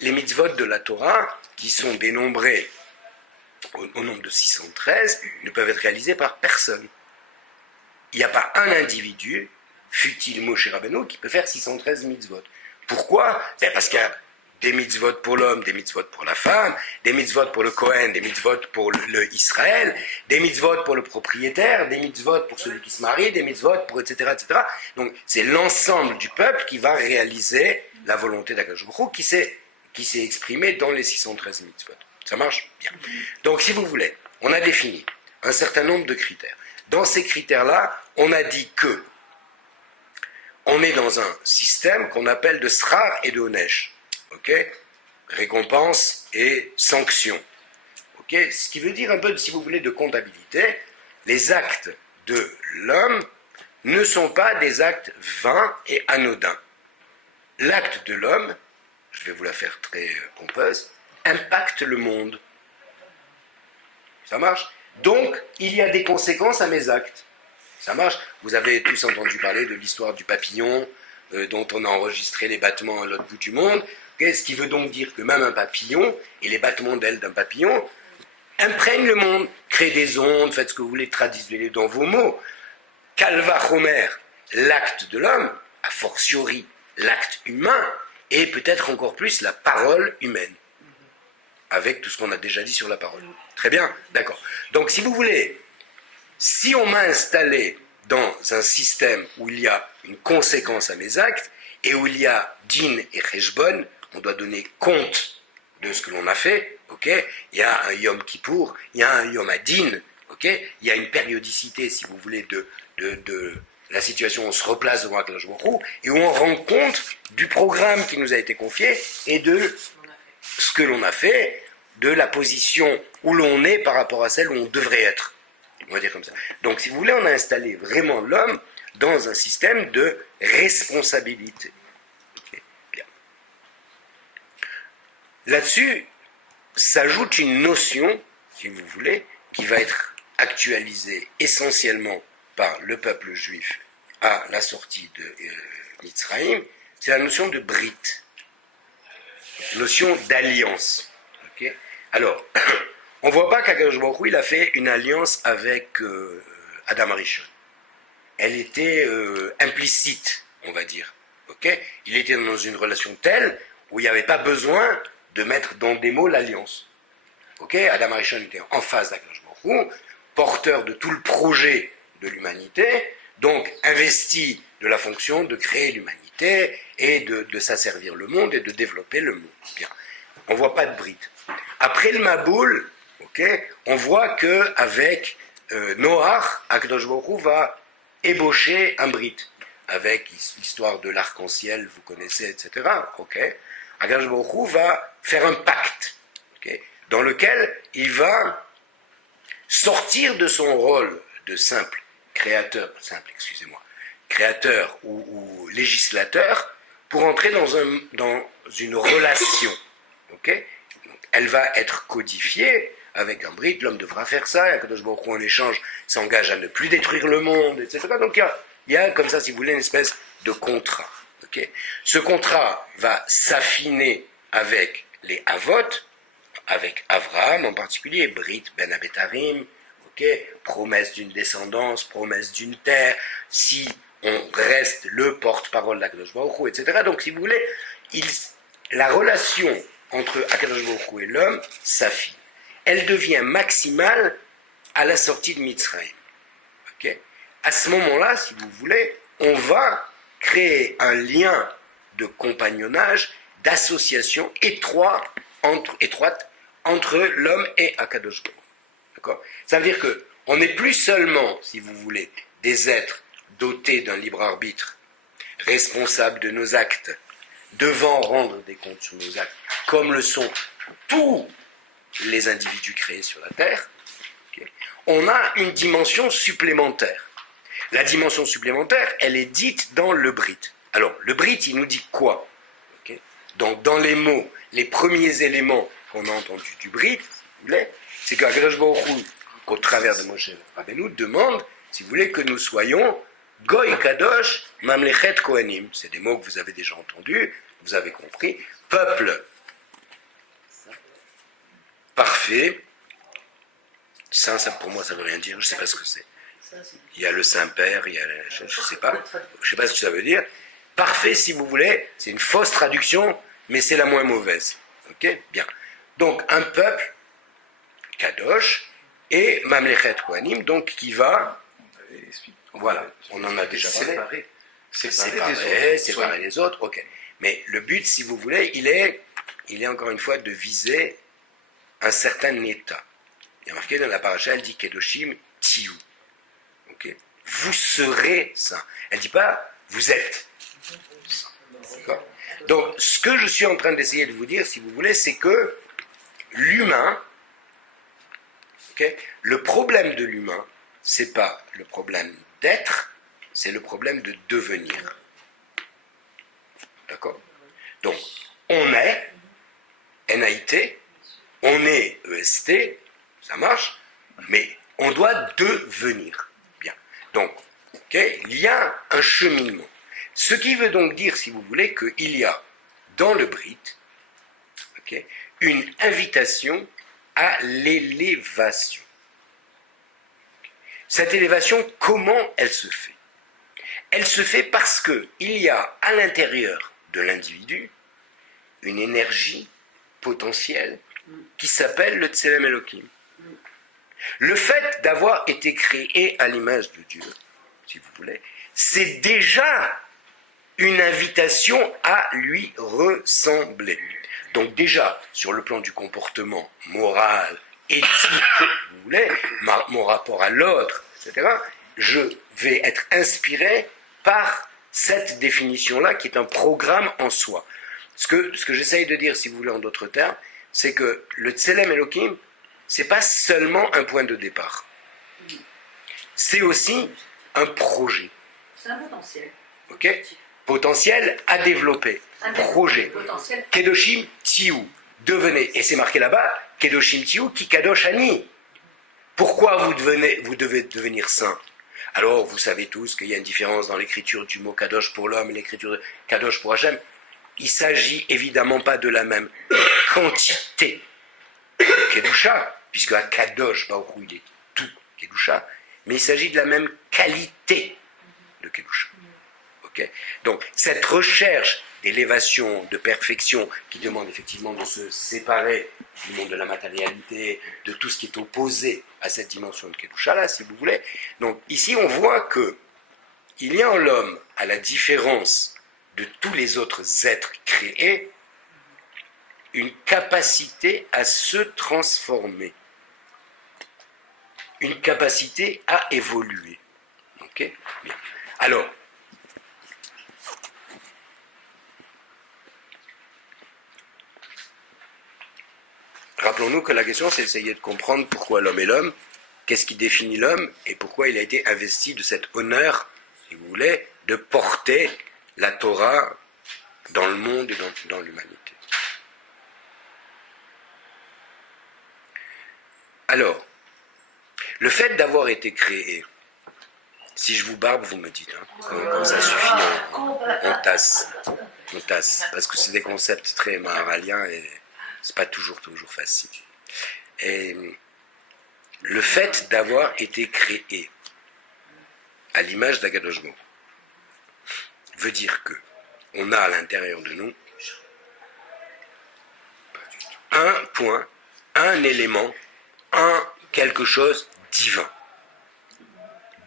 Les mitzvot de la Torah, qui sont dénombrés au nombre de 613, ne peuvent être réalisés par personne. Il n'y a pas un individu, fut-il Moshe Rabbeinu, qui peut faire 613 mitzvot. Pourquoi? Parce qu'il y a des mitzvot pour l'homme, des mitzvot pour la femme, des mitzvot pour le Kohen, des mitzvot pour le Israël, des mitzvot pour le propriétaire, des mitzvot pour celui qui se marie, des mitzvot pour etc. etc. Donc c'est l'ensemble du peuple qui va réaliser la volonté d'Akadosh Baruch Hu qui s'est exprimée dans les 613 mitzvot. Ça marche? Bien. Donc si vous voulez, on a défini un certain nombre de critères. Dans ces critères-là, on a dit que on est dans un système qu'on appelle de srar et de onesh. Ok? Récompense et sanction. Ok? Ce qui veut dire un peu, si vous voulez, de comptabilité. Les actes de l'homme ne sont pas des actes vains et anodins. L'acte de l'homme, je vais vous la faire très pompeuse, impacte le monde. Ça marche? Donc, il y a des conséquences à mes actes. Ça marche? Vous avez tous entendu parler de l'histoire du papillon, dont on a enregistré les battements à l'autre bout du monde. Ce qui veut donc dire que même un papillon, et les battements d'ailes d'un papillon, imprègnent le monde, créent des ondes, faites ce que vous voulez, traduisez-les dans vos mots. Calva Homer, l'acte de l'homme, a fortiori l'acte humain, et peut-être encore plus la parole humaine, avec tout ce qu'on a déjà dit sur la parole. Très bien, d'accord. Donc si vous voulez, si on m'a installé dans un système où il y a une conséquence à mes actes, et où il y a din et cheshbon, on doit donner compte de ce que l'on a fait, ok? Il y a un Yom Kippour, il y a un Yom Adin, ok? Il y a une périodicité, si vous voulez, de la situation où on se replace devant Akadosh Baruch Hu, et où on rend compte du programme qui nous a été confié, et de ce que l'on a fait, de la position où l'on est par rapport à celle où on devrait être. On va dire comme ça. Donc, si vous voulez, on a installé vraiment l'homme dans un système de responsabilité. Okay, bien. Là-dessus, s'ajoute une notion, si vous voulez, qui va être actualisée essentiellement par le peuple juif à la sortie de Mitzrayim, c'est la notion de Brit, notion d'alliance. Okay? Alors, on ne voit pas qu'Akadosh Baruch Hu, il a fait une alliance avec Adam Arishon. Elle était implicite, on va dire. Okay? Il était dans une relation telle où il n'y avait pas besoin de mettre dans des mots l'alliance. Okay? Adam Arishon était en face d'Akadosh Baruch Hu, porteur de tout le projet de l'humanité, donc investi de la fonction de créer l'humanité et de s'asservir le monde et de développer le monde. Bien. On ne voit pas de Brit. Après le Maboul, okay, on voit qu'avec Noach, Akadosh Baruch Hu va ébaucher un Brit, avec l'histoire de l'arc-en-ciel, vous connaissez, etc. Okay. Akadosh Baruch Hu va faire un pacte, okay, dans lequel il va sortir de son rôle de créateur ou législateur, pour entrer dans une relation. Okay? Donc, elle va être codifiée avec un Brit, l'homme devra faire ça, et Akadosh Baruch Hu en échange s'engage à ne plus détruire le monde, etc. Donc il y a comme ça, si vous voulez, une espèce de contrat. Okay? Ce contrat va s'affiner avec les Avot, avec Avraham en particulier, Brit ben Abetarim, okay? Promesse d'une descendance, promesse d'une terre, si on reste le porte-parole d'Akadosh Baruch Hu, etc. Donc si vous voulez, la relation entre Akadosh Baruch Hu et l'homme s'affine. Elle devient maximale à la sortie de Mitzrayim. Okay? À ce moment-là, si vous voulez, on va créer un lien de compagnonnage, d'association étroite entre l'homme et Akadosh Baruch Hu. D'accord? Ça veut dire qu'on n'est plus seulement, si vous voulez, des êtres dotés d'un libre arbitre, responsables de nos actes, devant rendre des comptes sur nos actes, comme le sont tous les individus créés sur la Terre. Okay? On a une dimension supplémentaire. La dimension supplémentaire, elle est dite dans le Brit. Alors, le Brit, il nous dit quoi? Okay? Donc, dans les mots, les premiers éléments qu'on a entendus du Brit, c'est qu'Akadosh Baruch Hu, au travers de Moshe Rabbeinu, demande, si vous voulez, que nous soyons Goy Kadosh Mamlechet Kohanim. C'est des mots que vous avez déjà entendus, vous avez compris. Peuple parfait. Saint, ça, pour moi, ça ne veut rien dire, je ne sais pas ce que c'est. Il y a le Saint-Père, il y a je ne sais pas ce que ça veut dire. Parfait, si vous voulez, c'est une fausse traduction, mais c'est la moins mauvaise. Ok? Bien. Donc, un peuple, Kadosh, et Mamlechet Kohanim, donc qui va... Voilà, on en a déjà parlé. Séparer les autres, ok. Mais le but, si vous voulez, il est encore une fois de viser un certain état. Il y a marqué dans la paracha, elle dit Kedoshim Tiyu. Okay. Vous serez saints. Elle ne dit pas vous êtes. D'accord? Donc, ce que je suis en train d'essayer de vous dire, si vous voulez, c'est que l'humain, okay, le problème de l'humain, c'est pas le problème d'être, c'est le problème de devenir. D'accord? Donc, on est, NAIT, on est EST, ça marche, mais on doit devenir. Bien. Donc, il y a un cheminement. Ce qui veut donc dire, si vous voulez, qu'il y a dans le Brit une invitation à l'élévation. Cette élévation, comment elle se fait? Elle se fait parce qu'il y a à l'intérieur de l'individu une énergie potentielle qui s'appelle le Tselem Elohim. Le fait d'avoir été créé à l'image de Dieu, si vous voulez, c'est déjà une invitation à lui ressembler. Donc déjà, sur le plan du comportement moral, éthique, vous voulez, mon rapport à l'autre, etc., je vais être inspiré par cette définition-là qui est un programme en soi. Ce que j'essaye de dire, si vous voulez, en d'autres termes, c'est que le Tselem Elohim, c'est pas seulement un point de départ. C'est aussi un projet. C'est un potentiel. Ok? Potentiel à développer. Projet. Potentiel. Kedoshim Tiou. Devenez. Et c'est marqué là-bas, Kedoshim Tiou ki Kadosh Ani. Pourquoi vous devez devenir saint? Alors, vous savez tous qu'il y a une différence dans l'écriture du mot Kadosh pour l'homme et l'écriture de Kadosh pour Hachem. Il ne s'agit évidemment pas de la même quantité de Kedusha, puisque à Kadosh, Baruch Hu, il est tout Kedusha, mais il s'agit de la même qualité de Kedusha. Okay? Donc, cette recherche d'élévation, de perfection, qui demande effectivement de se séparer du monde de la matérialité, de tout ce qui est opposé à cette dimension de Kedusha, là, si vous voulez. Donc, ici, on voit que il y a en l'homme, à la différence de tous les autres êtres créés, une capacité à se transformer, une capacité à évoluer. Ok? Bien. Alors, rappelons-nous que la question, c'est d'essayer de comprendre pourquoi l'homme est l'homme, qu'est-ce qui définit l'homme, et pourquoi il a été investi de cet honneur, si vous voulez, de porter la Torah dans le monde et dans l'humanité. Alors, le fait d'avoir été créé, si je vous barbe, vous me dites, quand ça suffit, on tasse, parce que c'est des concepts très maharaliens et c'est pas toujours facile. Et le fait d'avoir été créé à l'image d'Akadosh Baruch Hu veut dire que on a à l'intérieur de nous un point, un élément, quelque chose divin.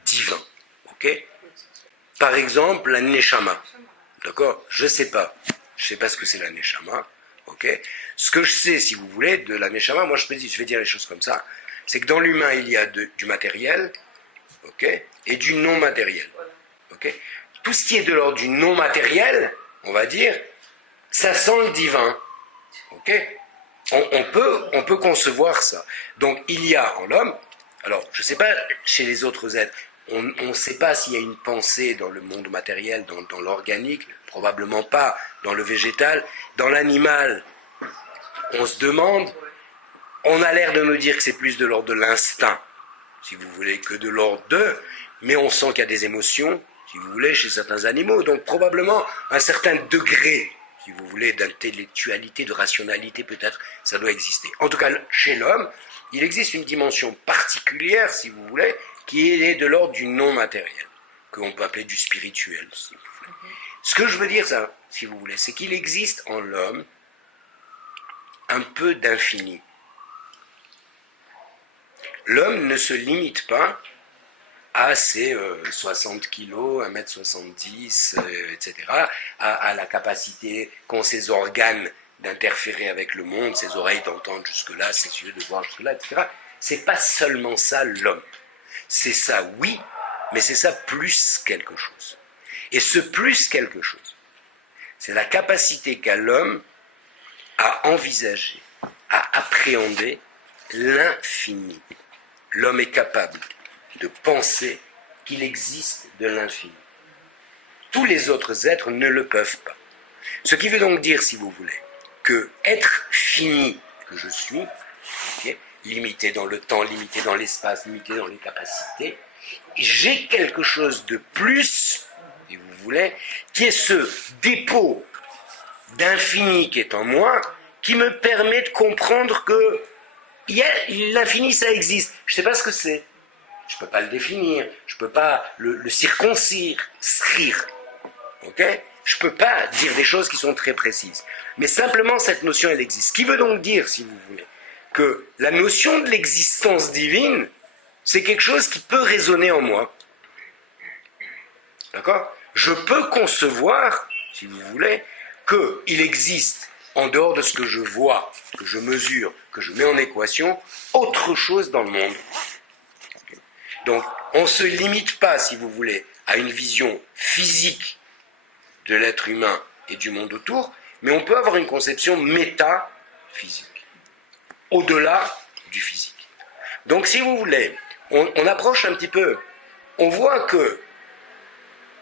Divin. Ok? Par exemple, la Neshama. D'accord? Je sais pas ce que c'est la Neshama. Ok? Ce que je sais, si vous voulez, de la Neshama, moi je vais dire les choses comme ça, c'est que dans l'humain, il y a du matériel, ok? Et du non matériel. Ok? Tout ce qui est de l'ordre du non matériel, on va dire, ça sent le divin. Ok? On peut concevoir ça. Donc il y a en l'homme, alors je ne sais pas chez les autres êtres, on ne sait pas s'il y a une pensée dans le monde matériel, dans l'organique, probablement pas, dans le végétal, dans l'animal. On se demande, on a l'air de nous dire que c'est plus de l'ordre de l'instinct, si vous voulez, que de l'ordre de, mais on sent qu'il y a des émotions, si vous voulez, chez certains animaux, donc probablement un certain degré, si vous voulez, d'intellectualité, de rationalité peut-être, ça doit exister. En tout cas, chez l'homme, il existe une dimension particulière, si vous voulez, qui est de l'ordre du non matériel, qu'on peut appeler du spirituel, si vous voulez. Ce que je veux dire, ça, si vous voulez, c'est qu'il existe en l'homme un peu d'infini. L'homme ne se limite pas à ses 60 kilos, 1m70, etc., à la capacité qu'ont ses organes d'interférer avec le monde, ses oreilles d'entendre jusque-là, ses yeux de voir jusque-là, etc. C'est pas seulement ça l'homme. C'est ça, oui, mais c'est ça plus quelque chose. Et ce plus quelque chose, c'est la capacité qu'a l'homme à envisager, à appréhender l'infini. L'homme est capable de penser qu'il existe de l'infini. Tous les autres êtres ne le peuvent pas. Ce qui veut donc dire, si vous voulez, que être fini que je suis, okay, limité dans le temps, limité dans l'espace, limité dans les capacités, j'ai quelque chose de plus, si vous voulez, qui est ce dépôt d'infini qui est en moi, qui me permet de comprendre que l'infini, ça existe. Je ne sais pas ce que c'est. Je ne peux pas le définir. Je ne peux pas le circoncire. Ok? Je ne peux pas dire des choses qui sont très précises. Mais simplement, cette notion, elle existe. Ce qui veut donc dire, si vous voulez, que la notion de l'existence divine, c'est quelque chose qui peut résonner en moi. D'accord? Je peux concevoir, si vous voulez, qu'il existe, en dehors de ce que je vois, que je mesure, que je mets en équation, autre chose dans le monde. Donc, on ne se limite pas, si vous voulez, à une vision physique de l'être humain et du monde autour, mais on peut avoir une conception métaphysique, au-delà du physique. Donc, si vous voulez, on approche un petit peu, on voit que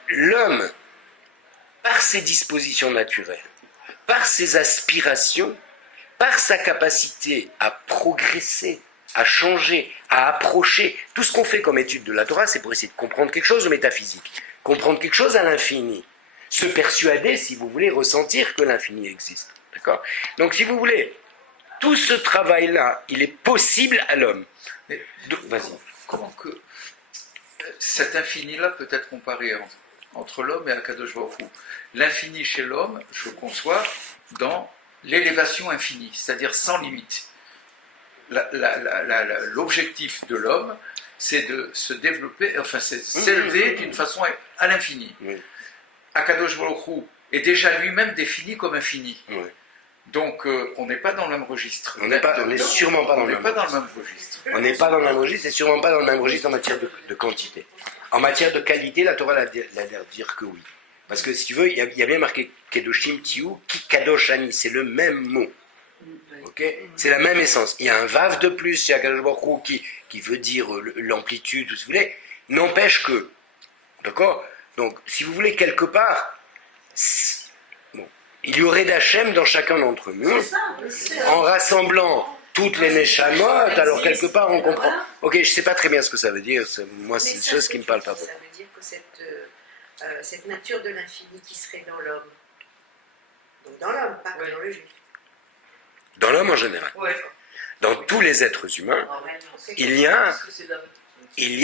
l'homme, par ses dispositions naturelles, par ses aspirations, par sa capacité à progresser, à changer, à approcher, tout ce qu'on fait comme étude de la Torah, c'est pour essayer de comprendre quelque chose de métaphysique, comprendre quelque chose à l'infini, se persuader, si vous voulez, ressentir que l'infini existe. D'accord ? Donc, si vous voulez, tout ce travail-là, il est possible à l'homme. Vas-y. Comment que cet infini-là peut être comparé entre l'homme et Akadosh Baruch Hu? L'infini chez l'homme, je le conçois dans l'élévation infinie, c'est-à-dire sans limite. L'objectif de l'homme, c'est de se développer, enfin, c'est s'élever d'une façon à l'infini. Oui. Akadosh Baruch Hu est déjà lui-même défini comme infini. Oui. Donc, on n'est pas dans le même registre. On n'est sûrement pas dans le même registre. On n'est pas dans le même registre, et sûrement pas dans le même registre en matière de quantité. En matière de qualité, la Torah a l'air de dire que oui. Parce que si tu veux, il y a bien marqué Kedoshim Tiu, Ki Kadosh Ani, c'est le même mot. Okay, c'est la même essence. Il y a un vav de plus chez Akadosh Baruch Hu qui veut dire l'amplitude, tout ce que vous voulez. N'empêche que, d'accord? Donc, si vous voulez, quelque part, bon, il y aurait d'Hachem dans chacun d'entre nous, en rassemblant toutes les Neshamot, alors quelque part on comprend. Ok, je ne sais pas très bien ce que ça veut dire, moi c'est une chose qui ne me parle pas beaucoup. Ça veut dire que cette nature de l'infini qui serait dans l'homme, donc dans l'homme, pas que dans le juif. Dans l'homme en général. Dans tous les êtres humains, il y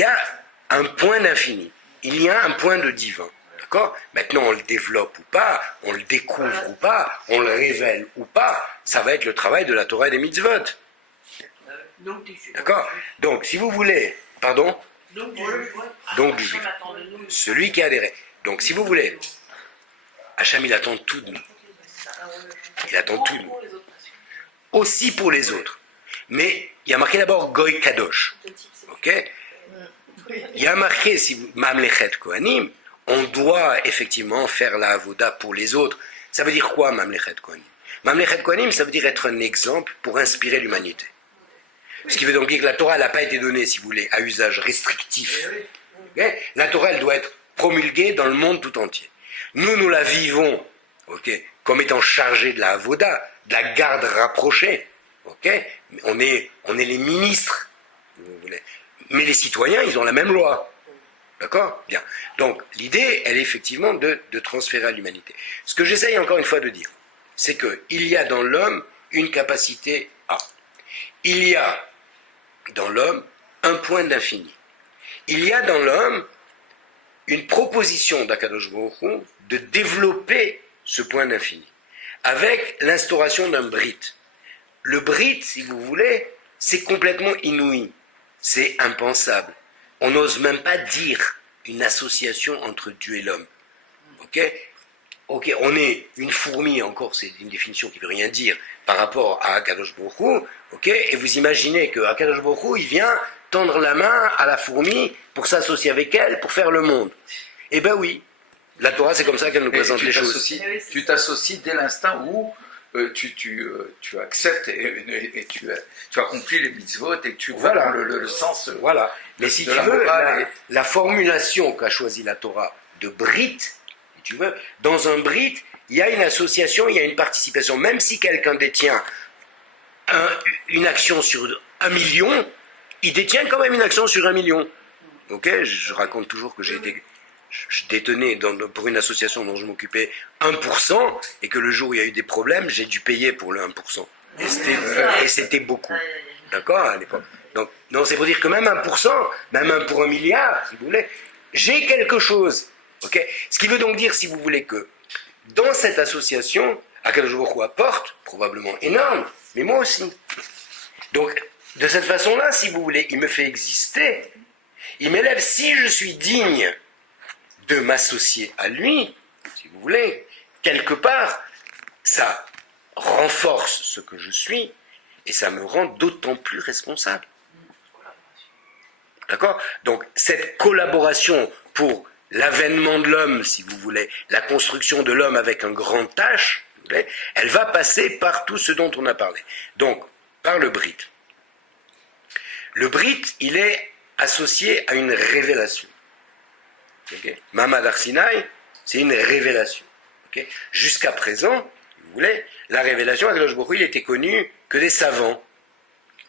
a un point d'infini, il y a un point de divin. D'accord ? Maintenant, on le développe ou pas, on le découvre ou pas, on le révèle ou pas, ça va être le travail de la Torah et des mitzvot. D'accord ? Donc, si vous voulez, pardon ? Donc du juif. Celui qui a adhéré. Donc, si vous voulez, Hacham, il attend tout de nous. Il attend tout de nous. Aussi pour les autres. Mais il y a marqué d'abord Goy Kadosh. Ok ? Il y a marqué, si vous, Mamlechet Kohanim, on doit effectivement faire la avoda pour les autres. Ça veut dire quoi, Mamlechet Kohanim? Mamlechet Kohanim, ça veut dire être un exemple pour inspirer l'humanité. Ce qui veut donc dire que la Torah n'a pas été donnée, si vous voulez, à usage restrictif. Okay? La Torah, elle doit être promulguée dans le monde tout entier. Nous la vivons, comme étant chargés de la avoda, de la garde rapprochée. On est les ministres, si vous voulez. Mais les citoyens, ils ont la même loi. D'accord ? Bien. Donc, l'idée, elle est effectivement de transférer à l'humanité. Ce que j'essaye encore une fois de dire, c'est qu'il y a dans l'homme une capacité A. Il y a dans l'homme un point d'infini. Il y a dans l'homme une proposition d'Akadosh Baruch Hu de développer ce point d'infini, avec l'instauration d'un brit. Le brit, si vous voulez, c'est complètement inouï. C'est impensable. On n'ose même pas dire une association entre Dieu et l'homme. Ok, on est une fourmi, encore, c'est une définition qui ne veut rien dire par rapport à Akadosh Baruch Hu, et vous imaginez que Akadosh Baruch Hu, il vient tendre la main à la fourmi pour s'associer avec elle, pour faire le monde. Eh bien oui, la Torah, c'est comme ça qu'elle nous présente les choses. Tu t'associes dès l'instant où tu acceptes et tu accomplis les mitzvot et tu vois le sens. Voilà. Mais si tu veux, la formulation qu'a choisie la Torah de brit, si tu veux, dans un brit, il y a une association, il y a une participation. Même si quelqu'un détient une action sur 1 million, il détient quand même une action sur 1 million. ok, je raconte toujours que je détenais pour une association dont je m'occupais 1%, et que le jour où il y a eu des problèmes, j'ai dû payer pour le 1%. Et c'était beaucoup. D'accord, à l'époque. Donc, non, c'est pour dire que même 1%, même 1 pour 1 milliard, si vous voulez, j'ai quelque chose. Ok. Ce qui veut donc dire, si vous voulez, que dans cette association, Akadosh Baruch Hu apporte, probablement énorme, mais moi aussi. Donc, de cette façon-là, si vous voulez, il me fait exister, il m'élève. Si je suis digne de m'associer à lui, si vous voulez, quelque part, ça renforce ce que je suis, et ça me rend d'autant plus responsable. D'accord? Donc, cette collaboration pour l'avènement de l'homme, si vous voulez, la construction de l'homme avec un grand H, elle va passer par tout ce dont on a parlé. Donc, par le Brit. Le Brit, il est associé à une révélation. Okay? Mamad Har Sinaï, c'est une révélation. Okay? Jusqu'à présent, si vous voulez, la révélation, Akadosh Baruch Hu, il était connu que des savants,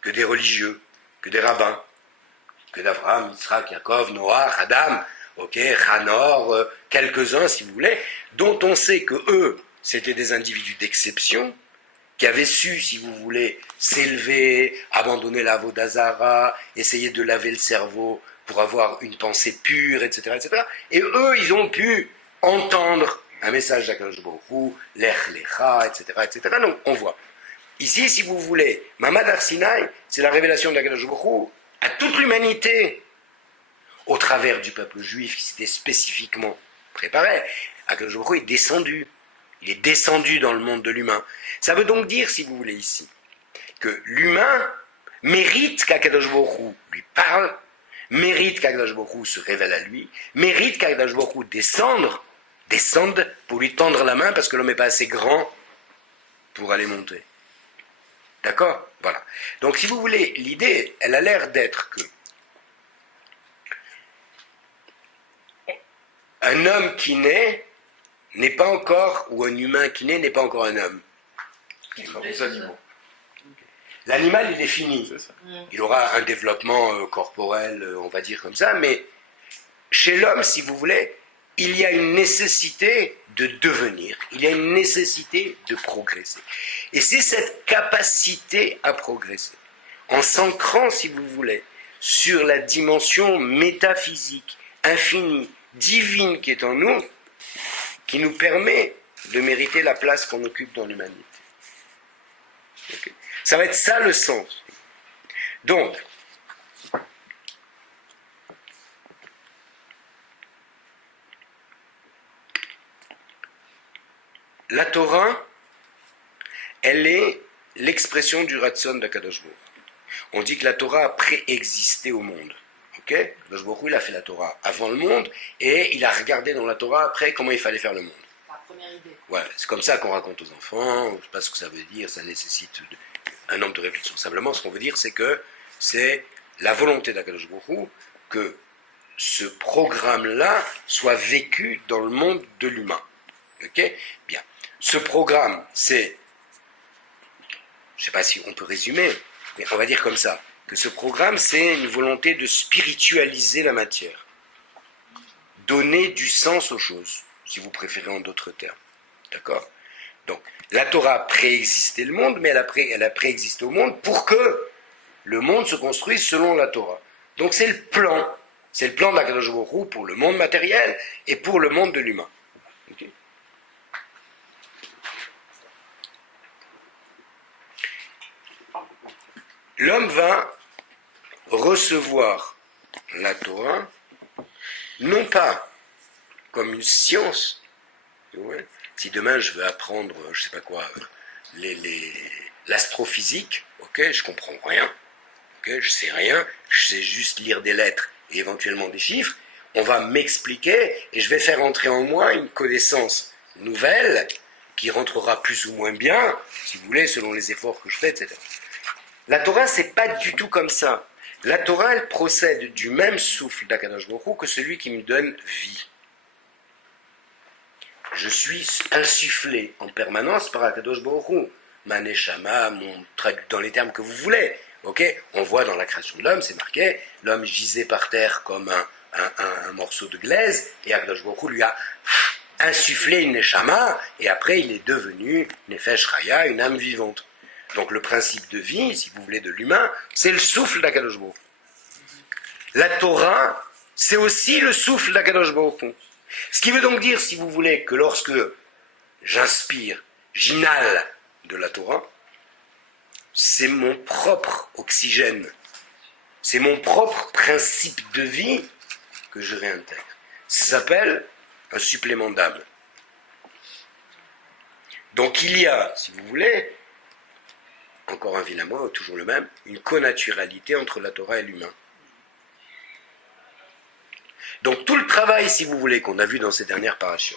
que des religieux, que des rabbins, que d'Abraham, Yitzhak, Yaakov, Noach, Adam, Hanor, quelques-uns, si vous voulez, dont on sait que eux, c'était des individus d'exception, qui avaient su, si vous voulez, s'élever, abandonner la Vodazara, essayer de laver le cerveau pour avoir une pensée pure, etc., etc. Et eux, ils ont pu entendre un message d'Akadosh Baruch Hu, Lech Lecha, etc., etc. Donc, on voit. Ici, si vous voulez, Mamad Har Sinaï, c'est la révélation d'Akadosh Baruch Hu à toute l'humanité, au travers du peuple juif qui s'était spécifiquement préparé. Akadosh Baruch Hu est descendu. Il est descendu dans le monde de l'humain. Ça veut donc dire, si vous voulez ici, que l'humain mérite qu'Akadosh Baruch Hu lui parle, mérite qu'Akadosh Baruch Hu se révèle à lui, mérite qu'Akadosh Baruch Hu descende pour lui tendre la main parce que l'homme n'est pas assez grand pour aller monter. D'accord? Voilà. Donc si vous voulez, l'idée, elle a l'air d'être que un homme qui naît n'est pas encore, ou un humain qui naît n'est pas encore un homme. Les animaux. L'animal, il est fini. C'est ça. Il aura un développement corporel, on va dire comme ça, mais chez l'homme, si vous voulez, il y a une nécessité de devenir, il y a une nécessité de progresser. Et c'est cette capacité à progresser, en s'ancrant, si vous voulez, sur la dimension métaphysique, infinie, divine qui est en nous, qui nous permet de mériter la place qu'on occupe dans l'humanité. Okay. Ça va être ça le sens. Donc, la Torah, elle est l'expression du Ratson d'Akadosh Baruch Hu. On dit que la Torah a préexisté au monde. Okay? Akadosh Baruch Hu, il a fait la Torah avant le monde et il a regardé dans la Torah après comment il fallait faire le monde. La première idée. Voilà, c'est comme ça qu'on raconte aux enfants, je ne sais pas ce que ça veut dire, ça nécessite un nombre de réflexions. Simplement, ce qu'on veut dire, c'est que c'est la volonté d'Akadosh Baruch Hu que ce programme-là soit vécu dans le monde de l'humain. Ok? Bien. Ce programme, c'est, je ne sais pas si on peut résumer, mais on va dire comme ça, que ce programme, c'est une volonté de spiritualiser la matière, donner du sens aux choses, si vous préférez en d'autres termes. D'accord? Donc, la Torah a préexisté le monde, mais elle a préexisté au monde pour que le monde se construise selon la Torah. Donc c'est le plan. C'est le plan de l'Akadosh Baruch Hu pour le monde matériel et pour le monde de l'humain. Okay. L'homme va recevoir la Torah, non pas comme une science. Ouais. Si demain je veux apprendre, je sais pas quoi, l'astrophysique, ok, je comprends rien, ok, je sais rien, je sais juste lire des lettres et éventuellement des chiffres, on va m'expliquer et je vais faire entrer en moi une connaissance nouvelle qui rentrera plus ou moins bien, si vous voulez, selon les efforts que je fais, etc. La Torah, c'est pas du tout comme ça. La Torah, elle procède du même souffle d'Akadosh Baruch Hu que celui qui me donne vie. Je suis insufflé en permanence par Akadosh Baruch Hu. Ma neshama, traduit dans les termes que vous voulez. Ok, on voit dans la création de l'homme, c'est marqué, l'homme gisait par terre comme un morceau de glaise, et Akadosh Baruch Hu lui a insufflé une neshama, et après il est devenu Nefesh Chaya, une âme vivante. Donc le principe de vie, si vous voulez, de l'humain, c'est le souffle d'Akadosh Baruch Hu. La Torah, c'est aussi le souffle d'Akadosh Baruch Hu. Ce qui veut donc dire, si vous voulez, que lorsque j'inspire, j'inhale de la Torah, c'est mon propre oxygène, c'est mon propre principe de vie que je réintègre. Ça s'appelle un supplément d'âme. Donc il y a, si vous voulez, encore un vilain mot, toujours le même, une connaturalité entre la Torah et l'humain. Donc tout le travail, si vous voulez, qu'on a vu dans ces dernières parachutes,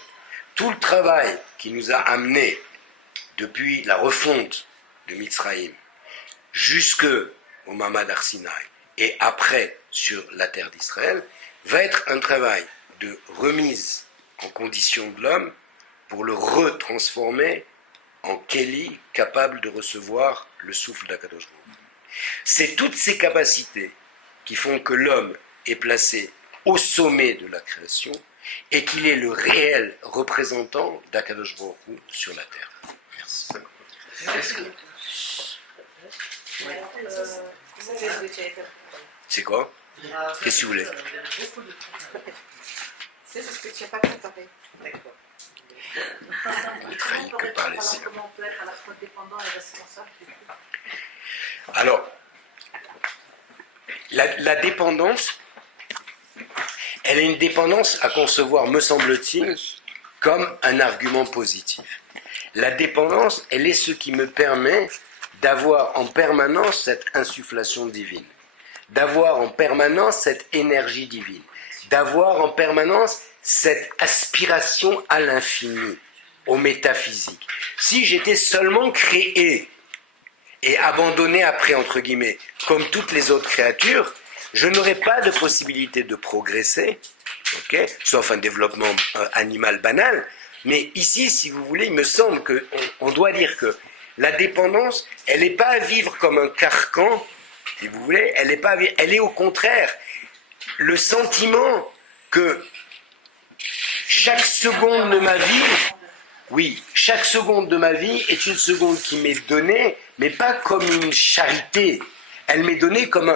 tout le travail qui nous a amenés depuis la refonte de Mitzrayim jusque au Mamad Har Sinaï et après sur la terre d'Israël, va être un travail de remise en condition de l'homme pour le retransformer en Kéli capable de recevoir le souffle d'Akadosh Baruch Hu. C'est toutes ces capacités qui font que l'homme est placé au sommet de la création et qu'il est le réel représentant d'Akadosh Baruch Hu sur la terre. Merci. Est-ce que- C'est quoi? Qu'est-ce que vous voulez? C'est ce que tu n'as pas préparé. D'accord. Ne trahi que par les siens. Comment on peut être à la fois dépendant et responsable? Alors, la dépendance, elle est une dépendance à concevoir, me semble-t-il, comme un argument positif. La dépendance, elle est ce qui me permet d'avoir en permanence cette insufflation divine, d'avoir en permanence cette énergie divine, d'avoir en permanence cette aspiration à l'infini, au métaphysique. Si j'étais seulement créé et abandonné après, entre guillemets, comme toutes les autres créatures, je n'aurais pas de possibilité de progresser, okay, sauf un développement animal banal, mais ici, si vous voulez, il me semble qu'on doit dire que la dépendance, elle n'est pas à vivre comme un carcan, si vous voulez, elle est au contraire le sentiment que chaque seconde de ma vie, oui, chaque seconde de ma vie est une seconde qui m'est donnée, mais pas comme une charité. Elle m'est donnée comme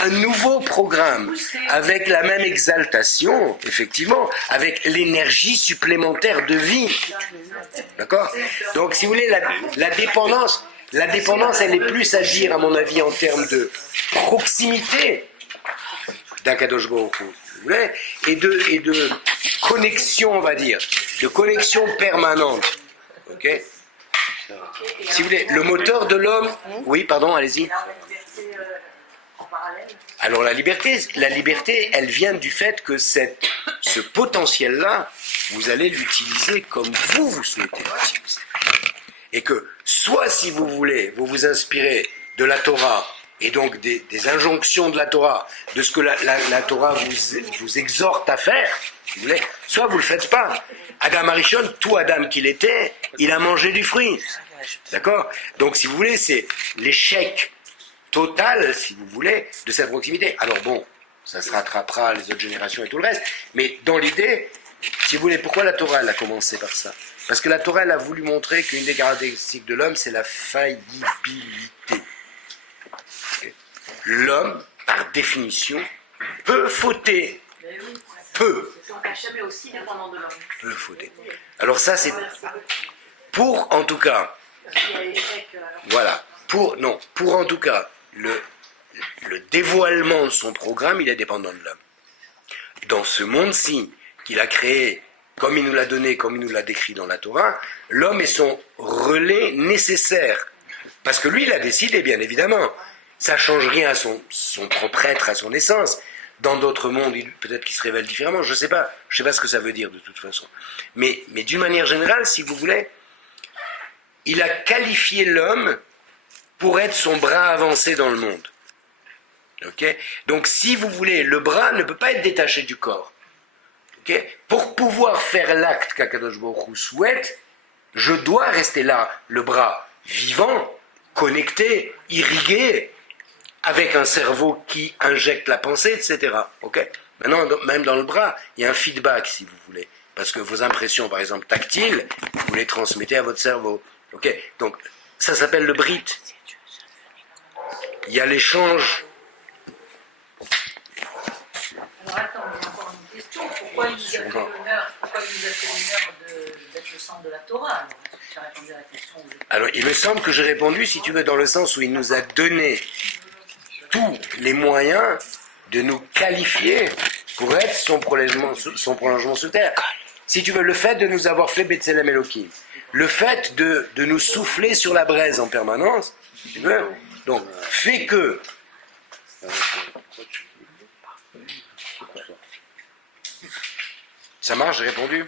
un nouveau programme, avec la même exaltation, effectivement, avec l'énergie supplémentaire de vie. D'accord? Donc, si vous voulez, la dépendance, elle est plus à dire, à mon avis, en termes de proximité d'Akadosh Baruch Hu, vous voulez, et de connexion, on va dire, de connexion permanente. Ok? Si vous voulez, le moteur de l'homme... Oui, pardon, allez-y. Alors la liberté, elle vient du fait que ce potentiel-là, vous allez l'utiliser comme vous souhaitez l'utiliser. Et que, soit si vous voulez, vous vous inspirez de la Torah, et donc des injonctions de la Torah, de ce que la Torah vous exhorte à faire, si vous voulez, soit vous ne le faites pas. Adam Arishon, tout Adam qu'il était, il a mangé du fruit. D'accord? Donc si vous voulez, c'est l'échec total, si vous voulez, de cette proximité. Alors bon, ça se rattrapera les autres générations et tout le reste, mais dans l'idée, si vous voulez, pourquoi la Torah elle a commencé par ça? Parce que la Torah elle a voulu montrer qu'une des caractéristiques de l'homme, c'est la faillibilité. L'homme, par définition, peut fauter. Peut. Hachem est aussi dépendant de l'homme. Peut fauter. Alors ça, c'est pour, en tout cas, voilà, pour en tout cas, le dévoilement de son programme, il est dépendant de l'homme. Dans ce monde-ci, qu'il a créé, comme il nous l'a donné, comme il nous l'a décrit dans la Torah, l'homme est son relais nécessaire. Parce que lui, il a décidé, bien évidemment. Ça ne change rien à son propre être, à son essence. Dans d'autres mondes, peut-être qu'il se révèle différemment, je ne sais pas ce que ça veut dire de toute façon. Mais d'une manière générale, si vous voulez, il a qualifié l'homme pour être son bras avancé dans le monde. Okay? Donc si vous voulez, le bras ne peut pas être détaché du corps. Okay? Pour pouvoir faire l'acte qu'Akadosh Baruch Hu souhaite, je dois rester là, le bras vivant, connecté, irrigué, avec un cerveau qui injecte la pensée, etc. Ok? Maintenant, même dans le bras, il y a un feedback, si vous voulez. Parce que vos impressions, par exemple, tactiles, vous les transmettez à votre cerveau. Ok? Donc, ça s'appelle le brit. Il y a l'échange. Alors attends, j'ai encore une question. Pourquoi il nous a fait l'honneur d'être le centre de la Torah? Alors, est-ce que tu as répondu à la question? Alors, il me semble que j'ai répondu, si tu veux, dans le sens où il nous a donné tous les moyens de nous qualifier pour être son prolongement sous terre. Si tu veux, le fait de nous avoir fait B'Tselem Elohim, le fait de nous souffler sur la braise en permanence, si tu veux, donc, fait que ça marche, j'ai répondu.